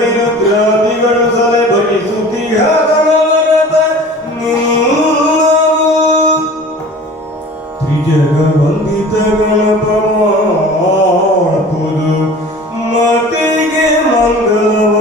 ರುದ್ರಾದಿಗಳು ಸಲೆ ಭಜಿಸುತ್ತೀಹ ಗಣವರತ ತ್ರಿಜಗ ವಂದಿತ ಗಣಪ ಮಾಡುವುದು ಮತಿಗೆ ಮಂಗಲವ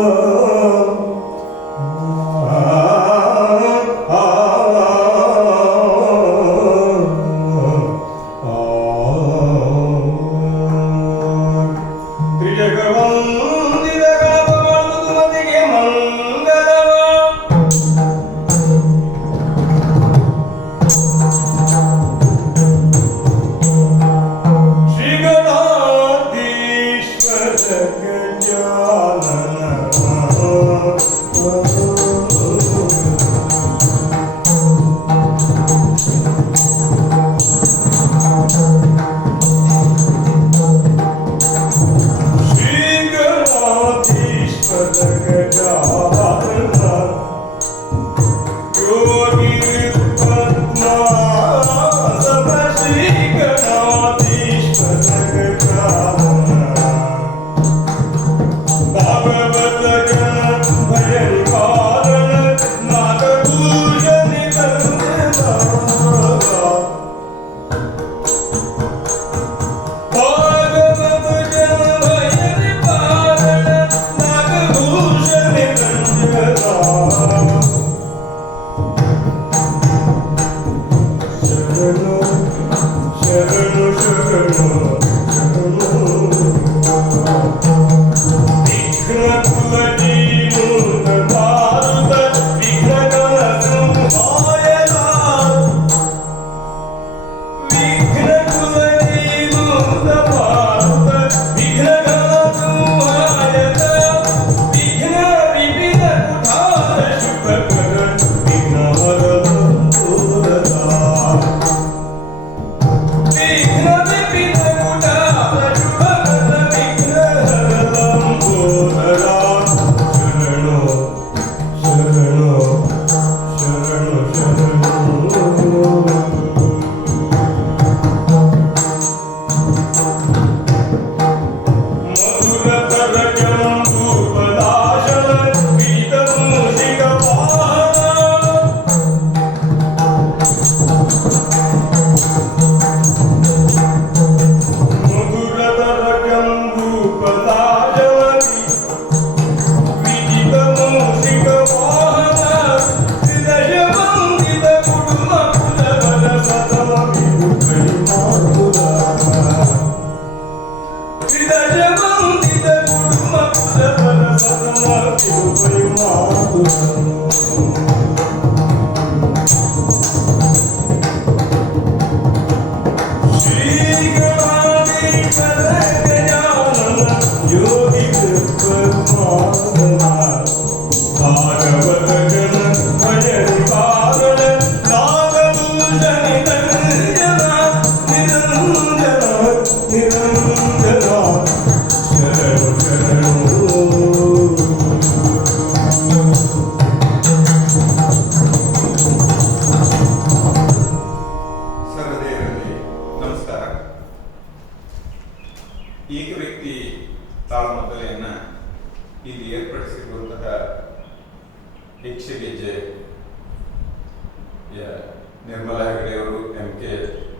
ನಿರ್ಮಲಾ ಹೆಗಡೆ ಅವರು, MK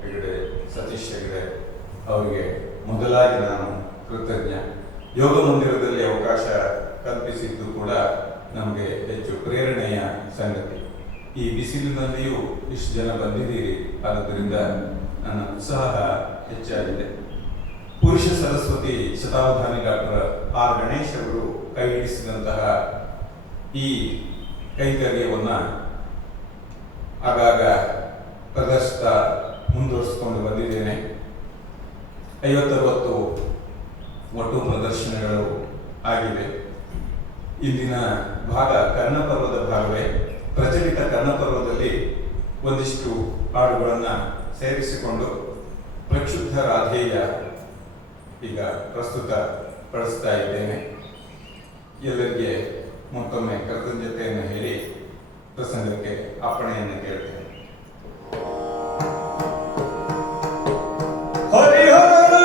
ಹೆಗಡೆ, ಸತೀಶ್ ಹೆಗಡೆ ಅವರಿಗೆ ಮೊದಲಾಗಿ ನಾನು ಕೃತಜ್ಞ. ಯೋಗ ಮಂದಿರದಲ್ಲಿ ಅವಕಾಶ ಕಲ್ಪಿಸಿದ್ದು ಕೂಡ ನಮಗೆ ಹೆಚ್ಚು ಪ್ರೇರಣೆಯ ಸಂಗತಿ. ಈ ಬಿಸಿಲಿನಲ್ಲಿಯೂ ಇಷ್ಟು ಜನ ಬಂದಿದ್ದೀರಿ, ಆದ್ದರಿಂದ ನನ್ನ ಉತ್ಸಾಹ ಹೆಚ್ಚಾಗಿದೆ. ಪುರುಷ ಸರಸ್ವತಿ ಶತಾವಧಾನಿ ಡಾಕ್ಟರ್ ಆರ್ ಗಣೇಶ್ ಅವರು ಕೈ ಹಿಡಿಸಿದಂತಹ ಈ ಕೈಂಕರ್ಯವನ್ನು ಆಗಾಗ ಪ್ರದರ್ಶಿಸ್ತಾ ಮುಂದುವರಿಸಿಕೊಂಡು ಬಂದಿದ್ದೇನೆ. 50-60 ಒಟ್ಟು ಪ್ರದರ್ಶನಗಳು ಆಗಿವೆ. ಇಂದಿನ ಭಾಗ ಕರ್ಣಪರ್ವದ ಭಾಗವೇ. ಪ್ರಚಲಿತ ಕರ್ಣಪರ್ವದಲ್ಲಿ ಒಂದಿಷ್ಟು ಹಾಡುಗಳನ್ನು ಸೇರಿಸಿಕೊಂಡು ಪ್ರಕ್ಷುಬ್ಧ ರಾಧೇಯ ಈಗ ಪ್ರಸ್ತುತ ಪಡಿಸ್ತಾ ಇದ್ದೇನೆ. ಎಲ್ಲರಿಗೆ ಮತ್ತೊಮ್ಮೆ ಕೃತಜ್ಞತೆಯನ್ನು ಹೇಳಿ ಪ್ರಸಂಗಕ್ಕೆ ಅಪ್ಪಣೆಯನ್ನು ಕೇಳ್ತೇನೆ. ಹರಿಹರನ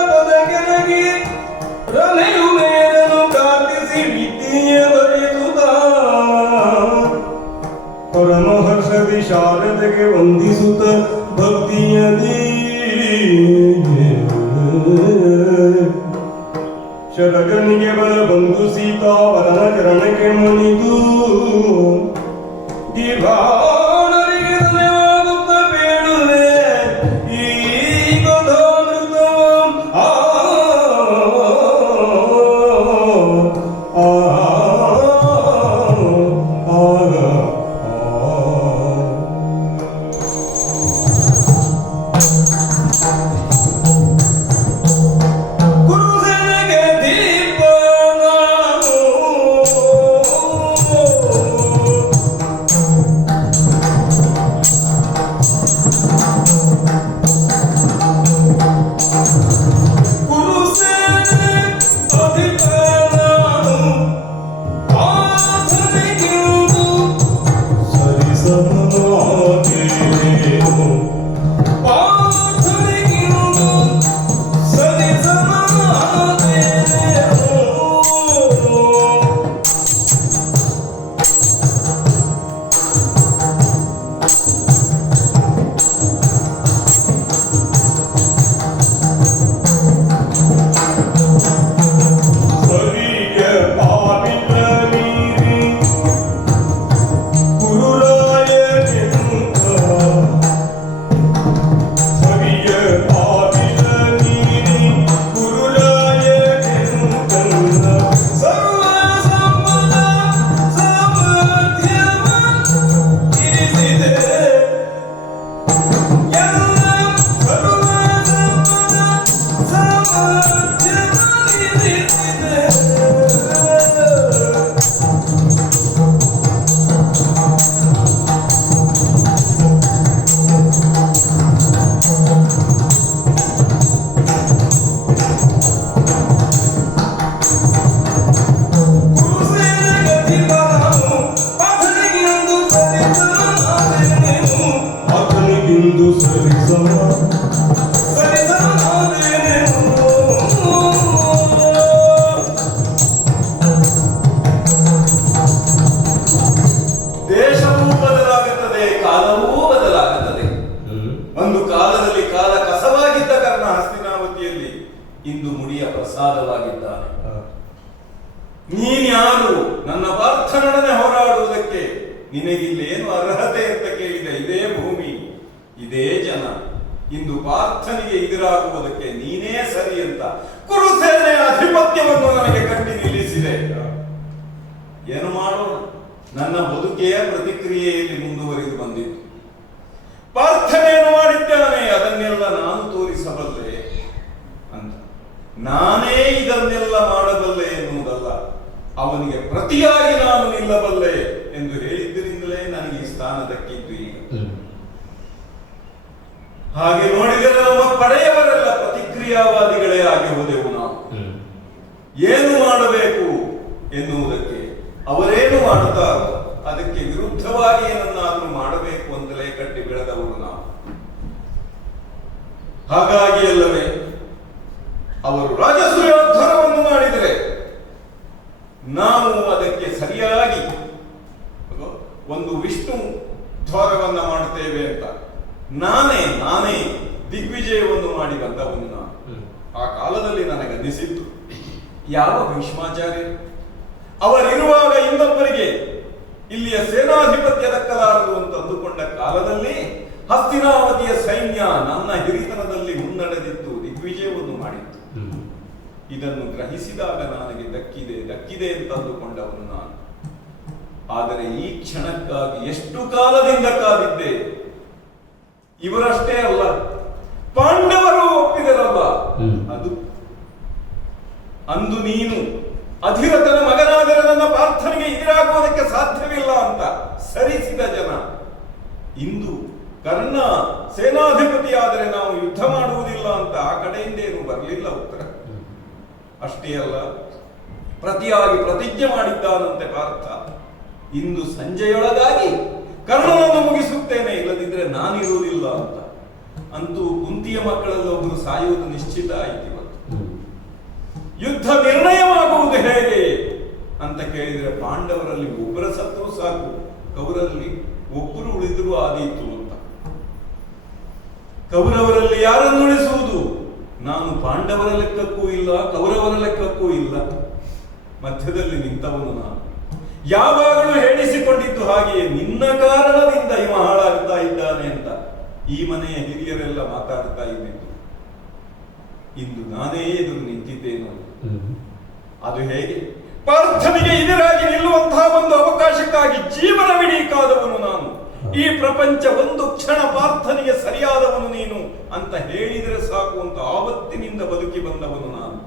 ರಮೆಯು ಮೇರನು ಪ್ರಾರ್ಥಿಸಿ ವಿದ್ಯೆಯ ಶಾರದೆಗೆ ವಂದಿಸುತ್ತ ಭಕ್ತಿಯದಿ ಶರಗನಿಗೆ ಬಲ ಬಂದು ಸೀತಾವರನ ಚರಣಕ್ಕೆ ಮುನಿದು ದಿವಾಣರಿಗೆ ಧನ್ಯವಾದುತ್ತ ಬೇಡುವೆ ಈ ಕಥಾಮೃತ ಆ ಇಂದು ಮುಡಿಯ ಪ್ರಸಾದವಾಗಿದ್ದಾನೆ. ನೀನ್ಯಾರು ನನ್ನ ಪಾರ್ಥನೊಡನೆ ಹೋರಾಡುವುದಕ್ಕೆ? ನಿನಗಿಲ್ಲೇನು ಅರ್ಹತೆ ಅಂತ ಕೇಳಿದ. ಇದೇ ಭೂಮಿ, ಇದೇ ಜನ. ಇಂದು ಪಾರ್ಥನಿಗೆ ಎದುರಾಗುವುದಕ್ಕೆ ನೀನೇ ಸರಿ ಅಂತ ಕುರುಸೇನೆಯ ಅಧಿಪತ್ಯವನ್ನು ನನಗೆ ಕಟ್ಟಿ ನಿಲ್ಲಿಸಿದೆ. ಏನು ಮಾಡೋಣ, ನನ್ನ ಬದುಕೆಯ ಪ್ರತಿಕ್ರಿಯೆಯಲ್ಲಿ ಮುಂದುವರಿದು ಬಂದಿತ್ತು. ಪಾರ್ಥನೇನು ಮಾಡಿದ್ದಾನೆ ಅದನ್ನೆಲ್ಲ ನಾನು ತೋರಿಸಬಲ್ಲೆ ಅಂತ. ನಾನೇ ಇದನ್ನೆಲ್ಲ ಮಾಡಬಲ್ಲೆ ಎನ್ನುವುದಲ್ಲ, ಅವನಿಗೆ ಪ್ರತಿಯಾಗಿ ನಾನು ನಿಲ್ಲಬಲ್ಲೆ ಎಂದು ಹೇಳಿದ್ದರಿಂದಲೇ ನನಗೆ ಈ ಸ್ಥಾನ ದಕ್ಕಿದ್ದು. ಈಗ ಹಾಗೆ ನೋಡಿದರೆ ನಮ್ಮ ಪಡೆಯವರೆಲ್ಲ ಪ್ರತಿಕ್ರಿಯಾವಾದಿಗಳೇ ಆಗಿ ಹೋದೆವು. ನಾವು ಏನು ಮಾಡಬೇಕು ಎನ್ನುವುದಕ್ಕೆ ಅವರೇನು ಮಾಡುತ್ತಾರೋ ಅದಕ್ಕೆ ವಿರುದ್ಧವಾಗಿ ಏನನ್ನಾದ್ರೂ ಮಾಡಬೇಕು ಅಂತಲೇ ಕಟ್ಟಿ ಬೆಳೆದವರು ನಾವು. ಹಾಗಾಗಿ ಅಲ್ಲವೇ ಅವರು ರಾಜಸೂಯೋದ್ಧಾರವನ್ನು ಮಾಡಿದರೆ ನಾವು ಅದಕ್ಕೆ ಸರಿಯಾಗಿ ಒಂದು ವಿಷ್ಣು ದ್ವಾರವನ್ನ ಮಾಡುತ್ತೇವೆ ಅಂತ ನಾನೇ ದಿಗ್ವಿಜಯವನ್ನು ಮಾಡಿ ಬಂದವನು ನಾನು. ಆ ಕಾಲದಲ್ಲಿ ನನಗನ್ನಿಸಿತ್ತು, ಯಾವ ಭೀಷ್ಮಾಚಾರ್ಯ ಅವರಿರುವಾಗ ಇನ್ನೊಬ್ಬರಿಗೆ ಇಲ್ಲಿಯ ಸೇನಾಧಿಪತ್ಯ ದಕ್ಕಲಾರದು ಅಂತ ಅಂದುಕೊಂಡ ಕಾಲದಲ್ಲಿ ಹಸ್ತಿನಾವತಿಯ ಸೈನ್ಯ ನನ್ನ ಹಿರಿತನದಲ್ಲಿ ಮುನ್ನಡೆದಿದ್ದು ದಿಗ್ವಿಜಯವನ್ನು ಮಾಡಿತ್ತು. ಇದನ್ನು ಗ್ರಹಿಸಿದಾಗ ನನಗೆ ದಕ್ಕಿದೆ ಅಂತ ಅಂದುಕೊಂಡವನು ನಾನು. ಆದರೆ ಈ ಕ್ಷಣಕ್ಕಾಗಿ ಎಷ್ಟು ಕಾಲದಿಂದ ಕಾದಿದ್ದೆ. ಇವರಷ್ಟೇ ಅಲ್ಲ, ಪಾಂಡವರು ಒಪ್ಪಿದರಲ್ಲ ಅದು. ಅಂದು ನೀನು ಅಧಿರಥನ ಮಗನಾದರೆ ನನ್ನ ಪಾರ್ಥನಿಗೆ ಎದುರಾಗುವುದಕ್ಕೆ ಸಾಧ್ಯವಿಲ್ಲ ಅಂತ ಸರಿಸಿದ ಜನ ಇಂದು ಕರ್ಣ ಸೇನಾಧಿಪತಿಯಾದರೆ ನಾವು ಯುದ್ಧ ಮಾಡುವುದಿಲ್ಲ ಅಂತ ಆ ಕಡೆಯಿಂದ ಏನು ಬರಲಿಲ್ಲ ಉತ್ತರ. ಅಷ್ಟೇ ಅಲ್ಲ, ಪ್ರತಿಯಾಗಿ ಪ್ರತಿಜ್ಞೆ ಮಾಡಿದ್ದಾನಂತೆ ಪಾರ್ಥ. ಇಂದು ಸಂಜೆಯೊಳಗಾಗಿ ಕರ್ಣನನ್ನು ಮುಗಿಸುತ್ತೇನೆ, ಇಲ್ಲದಿದ್ರೆ ನಾನಿರುವುದಿಲ್ಲ ಅಂತ. ಅಂತೂ ಕುಂತಿಯ ಮಕ್ಕಳಲ್ಲಿ ಒಬ್ಬರು ಸಾಯುವುದು ನಿಶ್ಚಿತ ಆಯ್ತು. ಇವತ್ತು ಯುದ್ಧ ನಿರ್ಣಯವಾಗುವುದು ಹೇಗೆ ಅಂತ ಕೇಳಿದರೆ ಪಾಂಡವರಲ್ಲಿ ಒಬ್ಬರ ಸತ್ರು ಸಾಕು, ಒಬ್ಬರು ಉಳಿದರೂ ಆದೀತು ಅಂತ. ಕೌರವರಲ್ಲಿ ಯಾರನ್ನು ಉಳಿಸುವುದು? ನಾನು ಪಾಂಡವರ ಲೆಕ್ಕಕ್ಕೂ ಇಲ್ಲ, ಕೌರವರ ಲೆಕ್ಕಕ್ಕೂ ಇಲ್ಲ, ಮಧ್ಯದಲ್ಲಿ ನಿಂತವನು ನಾನು. ಯಾವಾಗಲೂ ಹೇಳಿಸಿಕೊಂಡಿದ್ದು ಹಾಗೆಯೇ, ನಿನ್ನ ಕಾರಣದಿಂದ ಇವ ಹಾಳಾಗ್ತಾ ಇದ್ದಾನೆ ಅಂತ ಈ ಮನೆಯ ಹಿರಿಯರೆಲ್ಲ ಮಾತಾಡ್ತಾ ಇದ್ದಿದ್ದು. ಇಂದು ನಾನೇ ಎದುರು ನಿಂತಿದ್ದೇನು. ಅದು ಹೇಗೆ? ಪಾರ್ಥನಿಗೆ ಎದುರಾಗಿ ನಿಲ್ಲುವಂತಹ ಒಂದು ಅವಕಾಶಕ್ಕಾಗಿ ಜೀವನವಿಡೀ ಕಾದವನು ನಾನು. ಈ ಪ್ರಪಂಚ ಒಂದು ಕ್ಷಣ ಪಾರ್ಥನಿಗೆ ಸರಿಯಾದವನು ನೀನು ಅಂತ ಹೇಳಿದರೆ ಸಾಕು ಅಂತ ಆವತ್ತಿನಿಂದ ಬದುಕಿ ಬಂದವನು ನಾನು.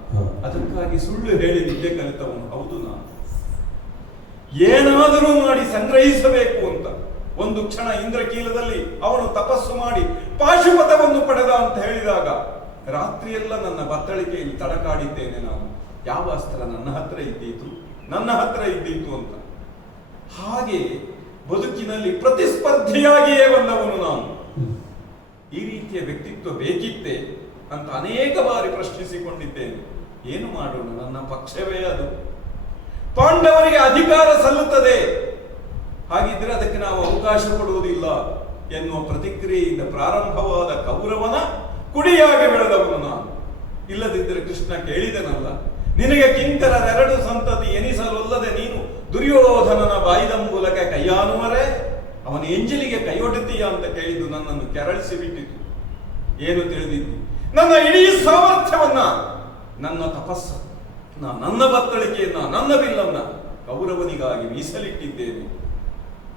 ಅದಕ್ಕಾಗಿ ಸುಳ್ಳು ಹೇಳಿ ವಿದ್ಯೆ ಕಲಿತವನು ಹೌದು ನಾನು. ಏನಾದರೂ ಮಾಡಿ ಸಂಗ್ರಹಿಸಬೇಕು ಅಂತ ಒಂದು ಕ್ಷಣ ಇಂದ್ರಕೀಲದಲ್ಲಿ ಅವನು ತಪಸ್ಸು ಮಾಡಿ ಪಾಶುಪತವನ್ನು ಪಡೆದ ಅಂತ ಹೇಳಿದಾಗ ರಾತ್ರಿಯೆಲ್ಲ ನನ್ನ ಬತ್ತಳಿಕೆಯಲ್ಲಿ ತಡಕಾಡಿದ್ದೇನೆ ನಾನು. ಯಾವ ಅಸ್ತ್ರ ನನ್ನ ಹತ್ರ ಇದ್ದೀತು ಅಂತ. ಹಾಗೆ ಬದುಕಿನಲ್ಲಿ ಪ್ರತಿಸ್ಪರ್ಧಿಯಾಗಿಯೇ ಬಂದವನು ನಾನು. ಈ ರೀತಿಯ ವ್ಯಕ್ತಿತ್ವ ಬೇಕಿತ್ತೆ ಅಂತ ಅನೇಕ ಬಾರಿ ಪ್ರಶ್ನಿಸಿಕೊಂಡಿದ್ದೇನೆ. ಏನು ಮಾಡೋಣ, ನನ್ನ ಪಕ್ಷವೇ ಅದು. ಪಾಂಡವರಿಗೆ ಅಧಿಕಾರ ಸಲ್ಲುತ್ತದೆ, ಹಾಗಿದ್ರೆ ಅದಕ್ಕೆ ನಾವು ಅವಕಾಶ ಕೊಡುವುದಿಲ್ಲ ಎನ್ನುವ ಪ್ರತಿಕ್ರಿಯೆಯಿಂದ ಪ್ರಾರಂಭವಾದ ಕೌರವನ ಕುಡಿಯಾಗಿ ಬೆಳೆದವನು ನಾನು. ಇಲ್ಲದಿದ್ದರೆ ಕೃಷ್ಣ ಕೇಳಿದನಲ್ಲ, ನಿನಗೆ ಕಿಂಕರರೆರಡು ಸಂತತಿ ಎನಿಸಲೊಲ್ಲದೆ ನೀನು ದುರ್ಯೋಧನನ ಬಾಯಿದಂಬೂಲಕ್ಕೆ ಕೈಯಾನುವರೆ ಅವನ ಎಂಜಲಿಗೆ ಕೈಯೊಡ್ಡುತ್ತೀಯ ಅಂತ ಕೇಳಿದ್ದು ನನ್ನನ್ನು ಕೆರಳಿಸಿ ಬಿಟ್ಟಿತು. ಏನು ತಿಳಿದಿದ್ದು? ನನ್ನ ಇಡೀ ಸಾಮರ್ಥ್ಯವನ್ನ, ನನ್ನ ತಪಸ್ಸ, ನನ್ನ ಬತ್ತಳಿಕೆಯನ್ನ, ನನ್ನ ಬಿಲ್ಲನ್ನ ಕೌರವನಿಗಾಗಿ ಮೀಸಲಿಟ್ಟಿದ್ದೇನೆ.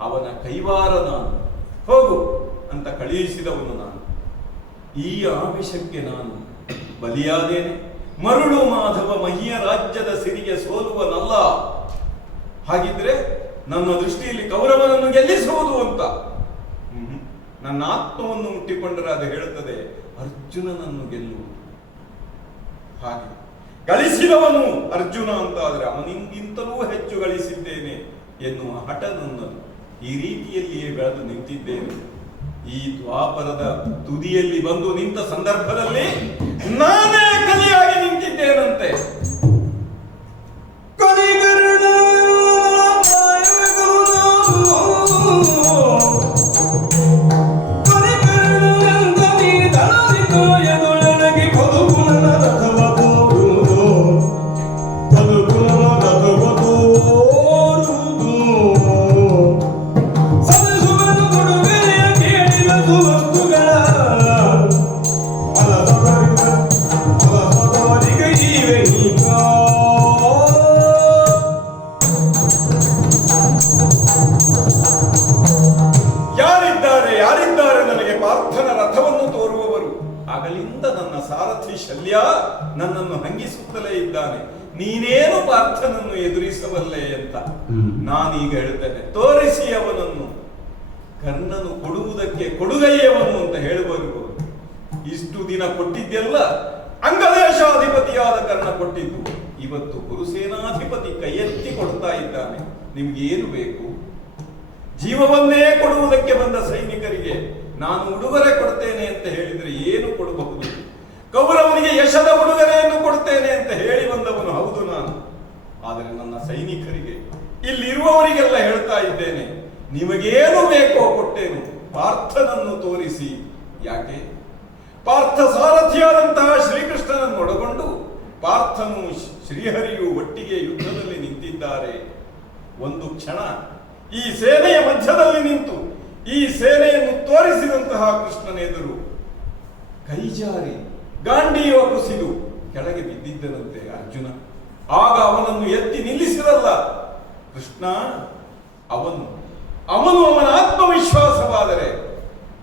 ಅವನ ಕೈವಾರ ನಾನು, ಹೋಗು ಅಂತ ಕಳುಹಿಸಿದವನು ನಾನು. ಈ ಆಮಿಷಕ್ಕೆ ನಾನು ಬಲಿಯಾದೇನೆ. ಮರುಳು ಮಾಧವ ಮಹಿಯ ರಾಜ್ಯದ ಸಿರಿಗೆ ಸೋಲುವನಲ್ಲ. ಹಾಗಿದ್ರೆ ನನ್ನ ದೃಷ್ಟಿಯಲ್ಲಿ ಕೌರವನನ್ನು ಗೆಲ್ಲಿಸುವುದು ಅಂತ ನನ್ನ ಆತ್ಮವನ್ನು ಮುಟ್ಟಿಕೊಂಡರೆ ಅದು ಹೇಳುತ್ತದೆ ಅರ್ಜುನನನ್ನು ಗೆಲ್ಲುವುದು. ಹಾಗೆ ಗಳಿಸಿದವನು ಅರ್ಜುನ ಅಂತ ಆದರೆ ಅವನಿಗಿಂತಲೂ ಹೆಚ್ಚು ಗಳಿಸಿದ್ದೇನೆ ಎನ್ನುವ ಹಠ ನನ್ನದು. ಈ ರೀತಿಯಲ್ಲಿಯೇ ಬೆಳೆದು ನಿಂತಿದ್ದೇನೆ. ಈ ದ್ವಾಪರದ ತುದಿಯಲ್ಲಿ ಬಂದು ನಿಂತ ಸಂದರ್ಭದಲ್ಲಿ ನಾನೇ ಕಲಿಯಾಗಿ ನಿಂತಿದ್ದೇನಂತೆ. ಆಗಲಿಂದ ನನ್ನ ಸಾರಥಿ ಶಲ್ಯ ನನ್ನನ್ನು ಹಂಗಿಸುತ್ತಲೇ ಇದ್ದಾನೆ. ನೀನೇನು ಪಾರ್ಥನನ್ನು ಎದುರಿಸಬಲ್ಲೆ ಅಂತ ನಾನೀಗ ಹೇಳ್ತೇನೆ. ತೋರಿಸಿ ಅವನನ್ನು. ಕರ್ಣನು ಕೊಡುವುದಕ್ಕೆ ಕೊಡುಗೈಯವನು ಅಂತ ಹೇಳಬಹುದು. ಇಷ್ಟು ದಿನ ಕೊಟ್ಟಿದ್ದೆಲ್ಲ ಅಂಗದೇಶಾಧಿಪತಿಯಾದ ಕರ್ಣ ಕೊಟ್ಟಿದ್ದು. ಇವತ್ತು ಕುರುಸೇನಾಧಿಪತಿ ಕೈ ಎತ್ತಿ ಕೊಡ್ತಾ ಇದ್ದಾನೆ. ನಿಮ್ಗೆ ಏನು ಬೇಕು? ಜೀವವನ್ನೇ ಕೊಡುವುದಕ್ಕೆ ಬಂದ ಸೈನಿಕರಿಗೆ ನಾನು ಉಡುಗೊರೆ ಕೊಡ್ತೇನೆ ಅಂತ ಹೇಳಿದ್ರೆ ಏನು ಕೊಡಬಹುದು? ಕೌರವನಿಗೆ ಯಶದ ಉಡುಗೊರೆಯನ್ನು ಕೊಡ್ತೇನೆ ಅಂತ ಹೇಳಿ ಬಂದವನು ಹೌದು ನಾನು. ಆದರೆ ನನ್ನ ಸೈನಿಕರಿಗೆ, ಇಲ್ಲಿರುವವರಿಗೆಲ್ಲ ಹೇಳ್ತಾ ಇದ್ದೇನೆ, ನಿಮಗೇನು ಬೇಕೋ ಕೊಟ್ಟೇನು, ಪಾರ್ಥನನ್ನು ತೋರಿಸಿ. ಯಾಕೆ? ಪಾರ್ಥ ಸಾರಥಿಯಾದಂತಹ ಶ್ರೀಕೃಷ್ಣನನ್ನು ಒಳಗೊಂಡು ಪಾರ್ಥನು ಶ್ರೀಹರಿಯು ಒಟ್ಟಿಗೆ ಯುದ್ಧದಲ್ಲಿ ನಿಂತಿದ್ದಾರೆ. ಒಂದು ಕ್ಷಣ ಈ ಸೇನೆಯ ಮಧ್ಯದಲ್ಲಿ ನಿಂತು ಈ ಸೇನೆಯನ್ನು ತೋರಿಸಿದಂತಹ ಕೃಷ್ಣನೆದುರು ಕೈಜಾರಿ ಗಾಂಡೀವ ಕುಸಿದು ಕೆಳಗೆ ಬಿದ್ದಿದ್ದನಂತೆ ಅರ್ಜುನ. ಆಗ ಅವನನ್ನು ಎತ್ತಿ ನಿಲ್ಲಿಸಿರಲ್ಲ ಕೃಷ್ಣ. ಅವನು ಅವನ ಆತ್ಮವಿಶ್ವಾಸವಾದರೆ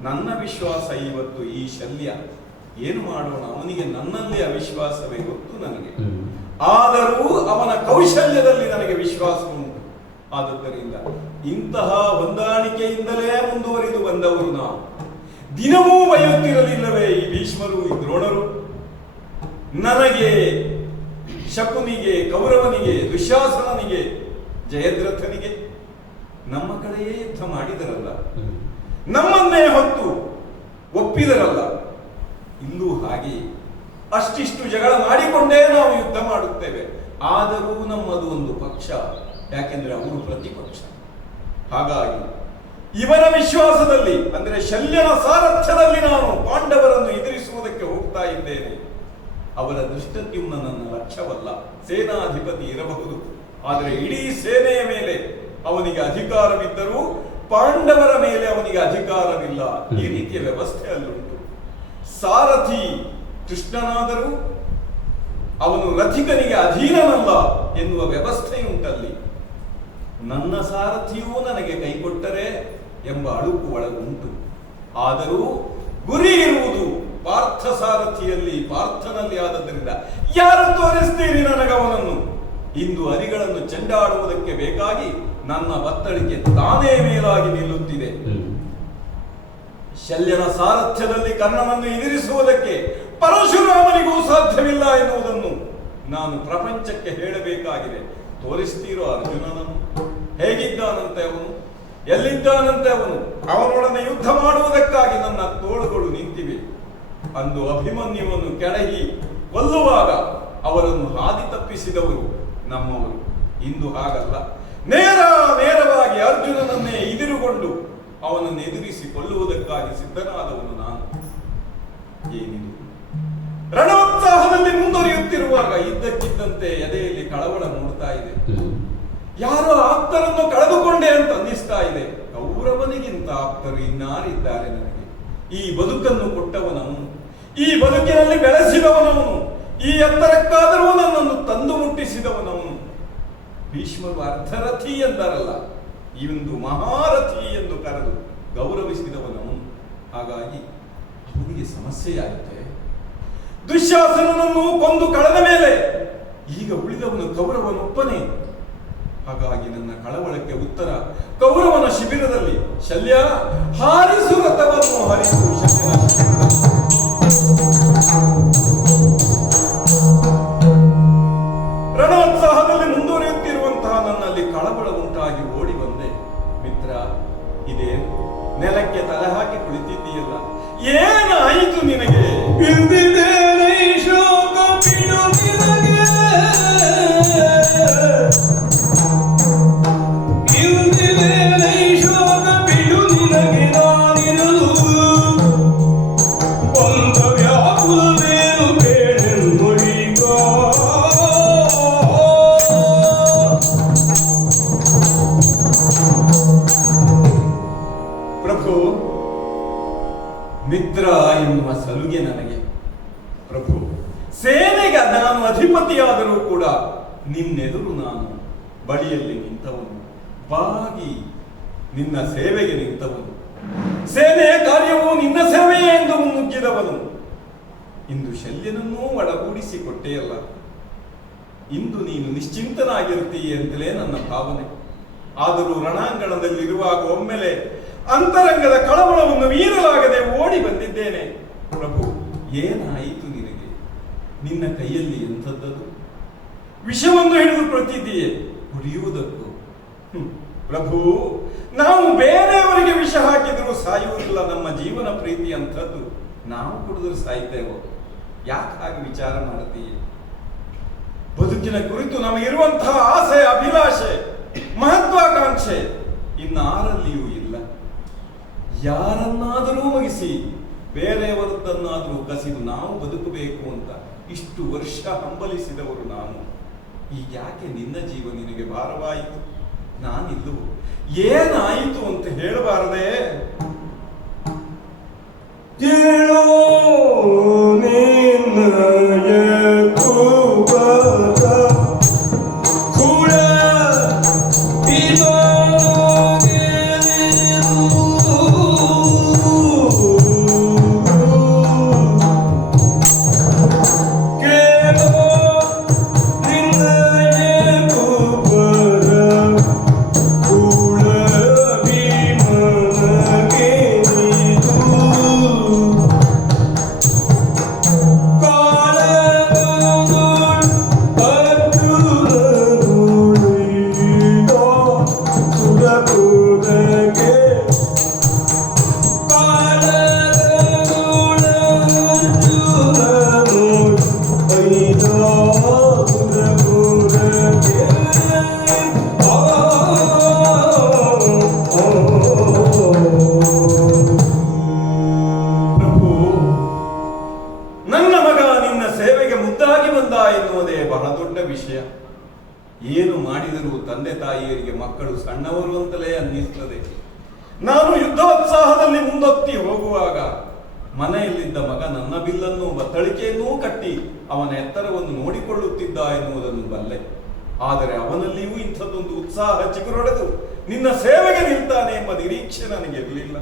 ನನ್ನ ವಿಶ್ವಾಸ ಇವತ್ತು ಈ ಶಲ್ಯ. ಏನು ಮಾಡೋಣ, ಅವನಿಗೆ ನನ್ನಲ್ಲಿ ಅವಿಶ್ವಾಸವೇ ಗೊತ್ತು ನನಗೆ. ಆದರೂ ಅವನ ಕೌಶಲ್ಯದಲ್ಲಿ ನನಗೆ ವಿಶ್ವಾಸ ಉಂಟು. ಆದುದರಿಂದ ಇಂತಹ ಹೊಂದಾಣಿಕೆಯಿಂದಲೇ ಮುಂದುವರಿದು ಬಂದವರು ನಾವು. ದಿನವೂ ಬೈಯುತ್ತಿರಲಿಲ್ಲವೇ ಈ ಭೀಷ್ಮರು, ಈ ದ್ರೋಣರು? ನನಗೆ, ಶಕುನಿಗೆ, ಕೌರವನಿಗೆ, ದುಶ್ಯಾಸನನಿಗೆ, ಜಯದ್ರಥನಿಗೆ ನಮ್ಮ ಕಡೆಯೇ ಯುದ್ಧ ಮಾಡಿದರಲ್ಲ, ನಮ್ಮನ್ನೇ ಹೊತ್ತು ಒಪ್ಪಿದರಲ್ಲ. ಇಲ್ಲೂ ಹಾಗೆ ಅಷ್ಟಿಷ್ಟು ಜಗಳ ಮಾಡಿಕೊಂಡೇ ನಾವು ಯುದ್ಧ ಮಾಡುತ್ತೇವೆ. ಆದರೂ ನಮ್ಮದು ಒಂದು ಪಕ್ಷ, ಯಾಕೆಂದ್ರೆ ಅವರು ಪ್ರತಿಪಕ್ಷ. ಹಾಗಾಗಿ ಇವನ ವಿಶ್ವಾಸದಲ್ಲಿ ಅಂದರೆ ಶಲ್ಯನ ಸಾರಥ್ಯದಲ್ಲಿ ನಾನು ಪಾಂಡವರನ್ನು ಎದುರಿಸುವುದಕ್ಕೆ ಹೋಗ್ತಾ ಇದ್ದೇನೆ. ಅವರ ಧೃಷ್ಟದ್ಯುಮ್ನ ನನ್ನ ಲಕ್ಷ್ಯವಲ್ಲ. ಸೇನಾಧಿಪತಿ ಇರಬಹುದು, ಆದರೆ ಇಡೀ ಸೇನೆಯ ಮೇಲೆ ಅವನಿಗೆ ಅಧಿಕಾರವಿದ್ದರೂ ಪಾಂಡವರ ಮೇಲೆ ಅವನಿಗೆ ಅಧಿಕಾರವಿಲ್ಲ. ಈ ರೀತಿಯ ವ್ಯವಸ್ಥೆ ಅಲ್ಲುಂಟು. ಸಾರಥಿ ಕೃಷ್ಣನಾದರೂ ಅವನು ರಥಿಕನಿಗೆ ಅಧೀನನಲ್ಲ ಎನ್ನುವ ವ್ಯವಸ್ಥೆಯುಂಟಲ್ಲಿ. ನನ್ನ ಸಾರಥಿಯೂ ನನಗೆ ಕೈಕೊಟ್ಟರೆ ಎಂಬ ಅಳುಕು ಒಳಗುಂಟು. ಆದರೂ ಗುರಿ ಇರುವುದು ಪಾರ್ಥ ಸಾರಥಿಯಲ್ಲಿ, ಪಾರ್ಥನಲ್ಲಿ ಆದದ್ದರಿಂದ ಯಾರು ತೋರಿಸ್ತೀರಿ ನನಗವನನ್ನು? ಇಂದು ಅರಿಗಳನ್ನು ಚೆಂಡಾಡುವುದಕ್ಕೆ ಬೇಕಾಗಿ ನನ್ನ ಬತ್ತಳಿಕೆ ತಾನೇ ಮೇಲಾಗಿ ನಿಲ್ಲುತ್ತಿದೆ. ಶಲ್ಯನ ಸಾರಥ್ಯದಲ್ಲಿ ಕರ್ಣನನ್ನು ಎದುರಿಸುವುದಕ್ಕೆ ಪರಶುರಾಮನಿಗೂ ಸಾಧ್ಯವಿಲ್ಲ ಎನ್ನುವುದನ್ನು ನಾನು ಪ್ರಪಂಚಕ್ಕೆ ಹೇಳಬೇಕಾಗಿದೆ. ತೋರಿಸ್ತೀರೋ ಅರ್ಜುನನನ್ನು? ಹೇಗಿದ್ದಾನಂತೆ ಅವನು? ಎಲ್ಲಿದ್ದಾನಂತೆ ಅವನು? ಅವನೊಡನೆ ಯುದ್ಧ ಮಾಡುವುದಕ್ಕಾಗಿ ನನ್ನ ತೋಳುಗಳು ನಿಂತಿವೆ. ಅಂದು ಅಭಿಮನ್ಯುವನ್ನು ಕೆಳಗಿ ಕೊಲ್ಲುವಾಗ ಅವರನ್ನು ಹಾದಿ ತಪ್ಪಿಸಿದವರು ನಮ್ಮವರು. ಇಂದು ಹಾಗಲ್ಲ. ನೇರವಾಗಿ ಅರ್ಜುನನನ್ನೇ ಎದುರುಗೊಂಡು ಅವನನ್ನು ಎದುರಿಸಿ ಕೊಲ್ಲುವುದಕ್ಕಾಗಿ ಸಿದ್ಧನಾದವನು ನಾನು. ಏನಿದು? ರಣೋತ್ಸಾಹದಲ್ಲಿ ಮುಂದುವರಿಯುತ್ತಿರುವಾಗ ಇದ್ದಕ್ಕಿದ್ದಂತೆ ಎದೆಯಲ್ಲಿ ಕಳವಳ ಮೂಡ್ತಾ ಇದೆ. ಯಾರೋ ಆಪ್ತರನ್ನು ಕಳೆದುಕೊಂಡೆ ಅಂತ ಅನ್ನಿಸ್ತಾ ಇದೆ. ಕೌರವನಿಗಿಂತ ಆಪ್ತರು ಇನ್ನಾರಿದ್ದಾರೆ ನನಗೆ? ಈ ಬದುಕನ್ನು ಕೊಟ್ಟವನವನು, ಈ ಬದುಕಿನಲ್ಲಿ ಬೆಳೆಸಿದವನವನು, ಈ ಎತ್ತರಕ್ಕಾದರೂ ನನ್ನನ್ನು ತಂದು ಮುಟ್ಟಿಸಿದವನವನು. ಭೀಷ್ಮರು ಅರ್ಧರಥಿ ಎಂದರಲ್ಲ, ಇಂದು ಮಹಾರಥಿ ಎಂದು ಕರೆದು ಗೌರವಿಸಿದವನವನು. ಹಾಗಾಗಿ ಅವನಿಗೆ ಸಮಸ್ಯೆಯಾಗುತ್ತೆ. ದುಶ್ಯಾಸನನನ್ನು ಕೊಂದು ಕಳೆದ ಮೇಲೆ ಈಗ ಉಳಿದವನು ಕೌರವನೊಬ್ಬನೇ. ಹಾಗಾಗಿ ನನ್ನ ಕಳವಳಕ್ಕೆ ಉತ್ತರ ಕೌರವನ ಶಿಬಿರದಲ್ಲಿ ಶಲ್ಯ ಹಾರಿಸು ರಥವನ್ನು ಹರಿಸು. ಶಲ್ಯನ ರಣೋತ್ಸಾಹದಲ್ಲಿ ಮುಂದುವರಿಯುತ್ತಿರುವಂತಹ ನನ್ನಲ್ಲಿ ಕಳವಳ ಉಂಟಾಗಿ ಓಡಿ ಬಂದೆ. ಮಿತ್ರ, ಇದೇನು ನೆಲಕ್ಕೆ ತಲೆ ಹಾಕಿ ಕುಳಿತಿದ್ದೀಯಲ್ಲ, ಏನಾಯಿತು ನಿನಗೆ? ಮಿತ್ರ ಎನ್ನುವ ಸಲುಗೆ ನನಗೆ. ಪ್ರಭು, ಸೇನೆಗೆ ನಾನು ಅಧಿಪತಿಯಾದರೂ ಕೂಡ ನಿನ್ನೆದುರು ನಾನು ಬಳಿಯಲ್ಲಿ ನಿಂತವನು, ಬಾಗಿ ನಿನ್ನ ಸೇವೆಗೆ ನಿಂತವನು, ಸೇನೆಯ ಕಾರ್ಯವು ನಿನ್ನ ಸೇವೆಯೇ ಎಂದು ಮುನ್ನುಗ್ಗಿದವನು. ಇಂದು ಶಲ್ಯನನ್ನೂ ಒಳಗೂಡಿಸಿಕೊಟ್ಟೆಯಲ್ಲ. ಇಂದು ನೀನು ನಿಶ್ಚಿಂತನಾಗಿರ್ತೀಯ ಅಂತಲೇ ನನ್ನ ಭಾವನೆ. ಆದರೂ ರಣಾಂಗಣದಲ್ಲಿರುವಾಗ ಒಮ್ಮೆಲೆ ಅಂತರಂಗದ ಕಳವಳವನ್ನು ಮೀರಲಾಗದೆ ಓಡಿ ಬಂದಿದ್ದೇನೆ. ಪ್ರಭು, ಏನಾಯಿತು ನಿನಗೆ? ನಿನ್ನ ಕೈಯಲ್ಲಿ ಎಂಥದ್ದದು? ವಿಷವನ್ನು ಹಿಡಿದು ಕೊಳ್ತಿದ್ದೀಯೆ, ಕುಡಿಯುವುದಕ್ಕೂ. ಪ್ರಭು, ನಾವು ಬೇರೆಯವರಿಗೆ ವಿಷ ಹಾಕಿದರೂ ಸಾಯುವುದಿಲ್ಲ. ನಮ್ಮ ಜೀವನ ಪ್ರೀತಿ ಅಂಥದ್ದು. ನಾವು ಕುಡಿದ್ರು ಸಾಯ್ತೇವೋ? ಯಾಕೆ ಹಾಗೆ ವಿಚಾರ ಮಾಡುತ್ತೀಯೆ? ಬದುಕಿನ ಕುರಿತು ನಮಗಿರುವಂತಹ ಆಸೆ, ಅಭಿಲಾಷೆ, ಮಹತ್ವಾಕಾಂಕ್ಷೆ ಇನ್ನಾರಲ್ಲಿಯೂ ಇಲ್ಲ. ಯಾರನ್ನಾದರೂ ಮುಗಿಸಿ ಬೇರೆಯವರದ್ದನ್ನಾದರೂ ಕಸಿದು ನಾವು ಬದುಕಬೇಕು ಅಂತ ಇಷ್ಟು ವರ್ಷ ಹಂಬಲಿಸಿದವರು ನಾವು. ಈಗ ಯಾಕೆ ನಿನ್ನ ಜೀವ ನಿನಗೆ ಭಾರವಾಯಿತು? ನಾನಿದ್ದು ಏನಾಯಿತು ಅಂತ ಹೇಳಬಾರದೆ? ಹೇಳೋ ತಂದೆ ತಾಯಿಯರಿಗೆ ಮಕ್ಕಳು ಸಣ್ಣವರು ಅಂತಲೇ ಅನ್ನಿಸ್ತದೆ. ನಾನು ಯುದ್ಧೋತ್ಸಾಹದಲ್ಲಿ ಮುಂದೊತ್ತಿ ಹೋಗುವಾಗ ಮನೆಯಲ್ಲಿದ್ದ ಮಗ ನನ್ನ ಬಿಲ್ಲನ್ನು ಬತ್ತಳಿಕೆಯನ್ನೂ ಕಟ್ಟಿ ಅವನ ಎತ್ತರವನ್ನು ನೋಡಿಕೊಳ್ಳುತ್ತಿದ್ದ ಎನ್ನುವುದನ್ನು ಬಲ್ಲೆ. ಆದರೆ ಅವನಲ್ಲಿಯೂ ಇಂಥದ್ದೊಂದು ಉತ್ಸಾಹ ಚಿಗುರೊಡೆದು ನಿನ್ನ ಸೇವೆಗೆ ನಿಲ್ತಾನೆ ಎಂಬ ನಿರೀಕ್ಷೆ ನನಗಿರಲಿಲ್ಲ.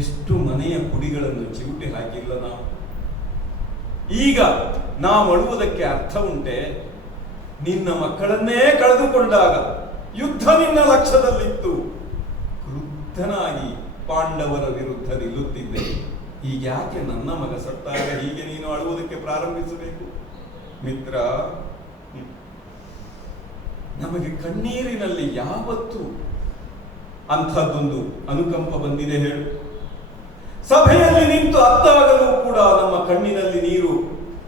ಎಷ್ಟು ಮನೆಯ ಕುಡಿಗಳನ್ನು ಚಿವುಟಿ ಹಾಕಿಲ್ಲ ನಾವು. ಈಗ ನಾವು ಅಳುವುದಕ್ಕೆ ಅರ್ಥ ಉಂಟೆ? ನಿನ್ನ ಮಕ್ಕಳನ್ನೇ ಕಳೆದುಕೊಂಡಾಗ ಯುದ್ಧ ನಿನ್ನ ಲಕ್ಷ್ಯದಲ್ಲಿತ್ತು. ಕ್ರುದ್ಧನಾಗಿ ಪಾಂಡವರ ವಿರುದ್ಧ ನಿಲ್ಲುತ್ತಿದ್ದೆ. ಹೀಗ್ಯಾಕೆ ನನ್ನ ಮಗ ಸತ್ತಾಗ ಹೀಗೆ ನೀನು ಅಳುವುದಕ್ಕೆ ಪ್ರಾರಂಭಿಸಬೇಕು? ಮಿತ್ರ, ನಮಗೆ ಕಣ್ಣೀರಿನಲ್ಲಿ ಯಾವತ್ತು ಅಂಥದ್ದೊಂದು ಅನುಕಂಪ ಬಂದಿದೆ ಹೇಳು? ಸಭೆಯಲ್ಲಿ ನಿಂತು ಅತ್ತಾಗಲೂ ಕೂಡ ನಮ್ಮ ಕಣ್ಣಿನಲ್ಲಿ ನೀರು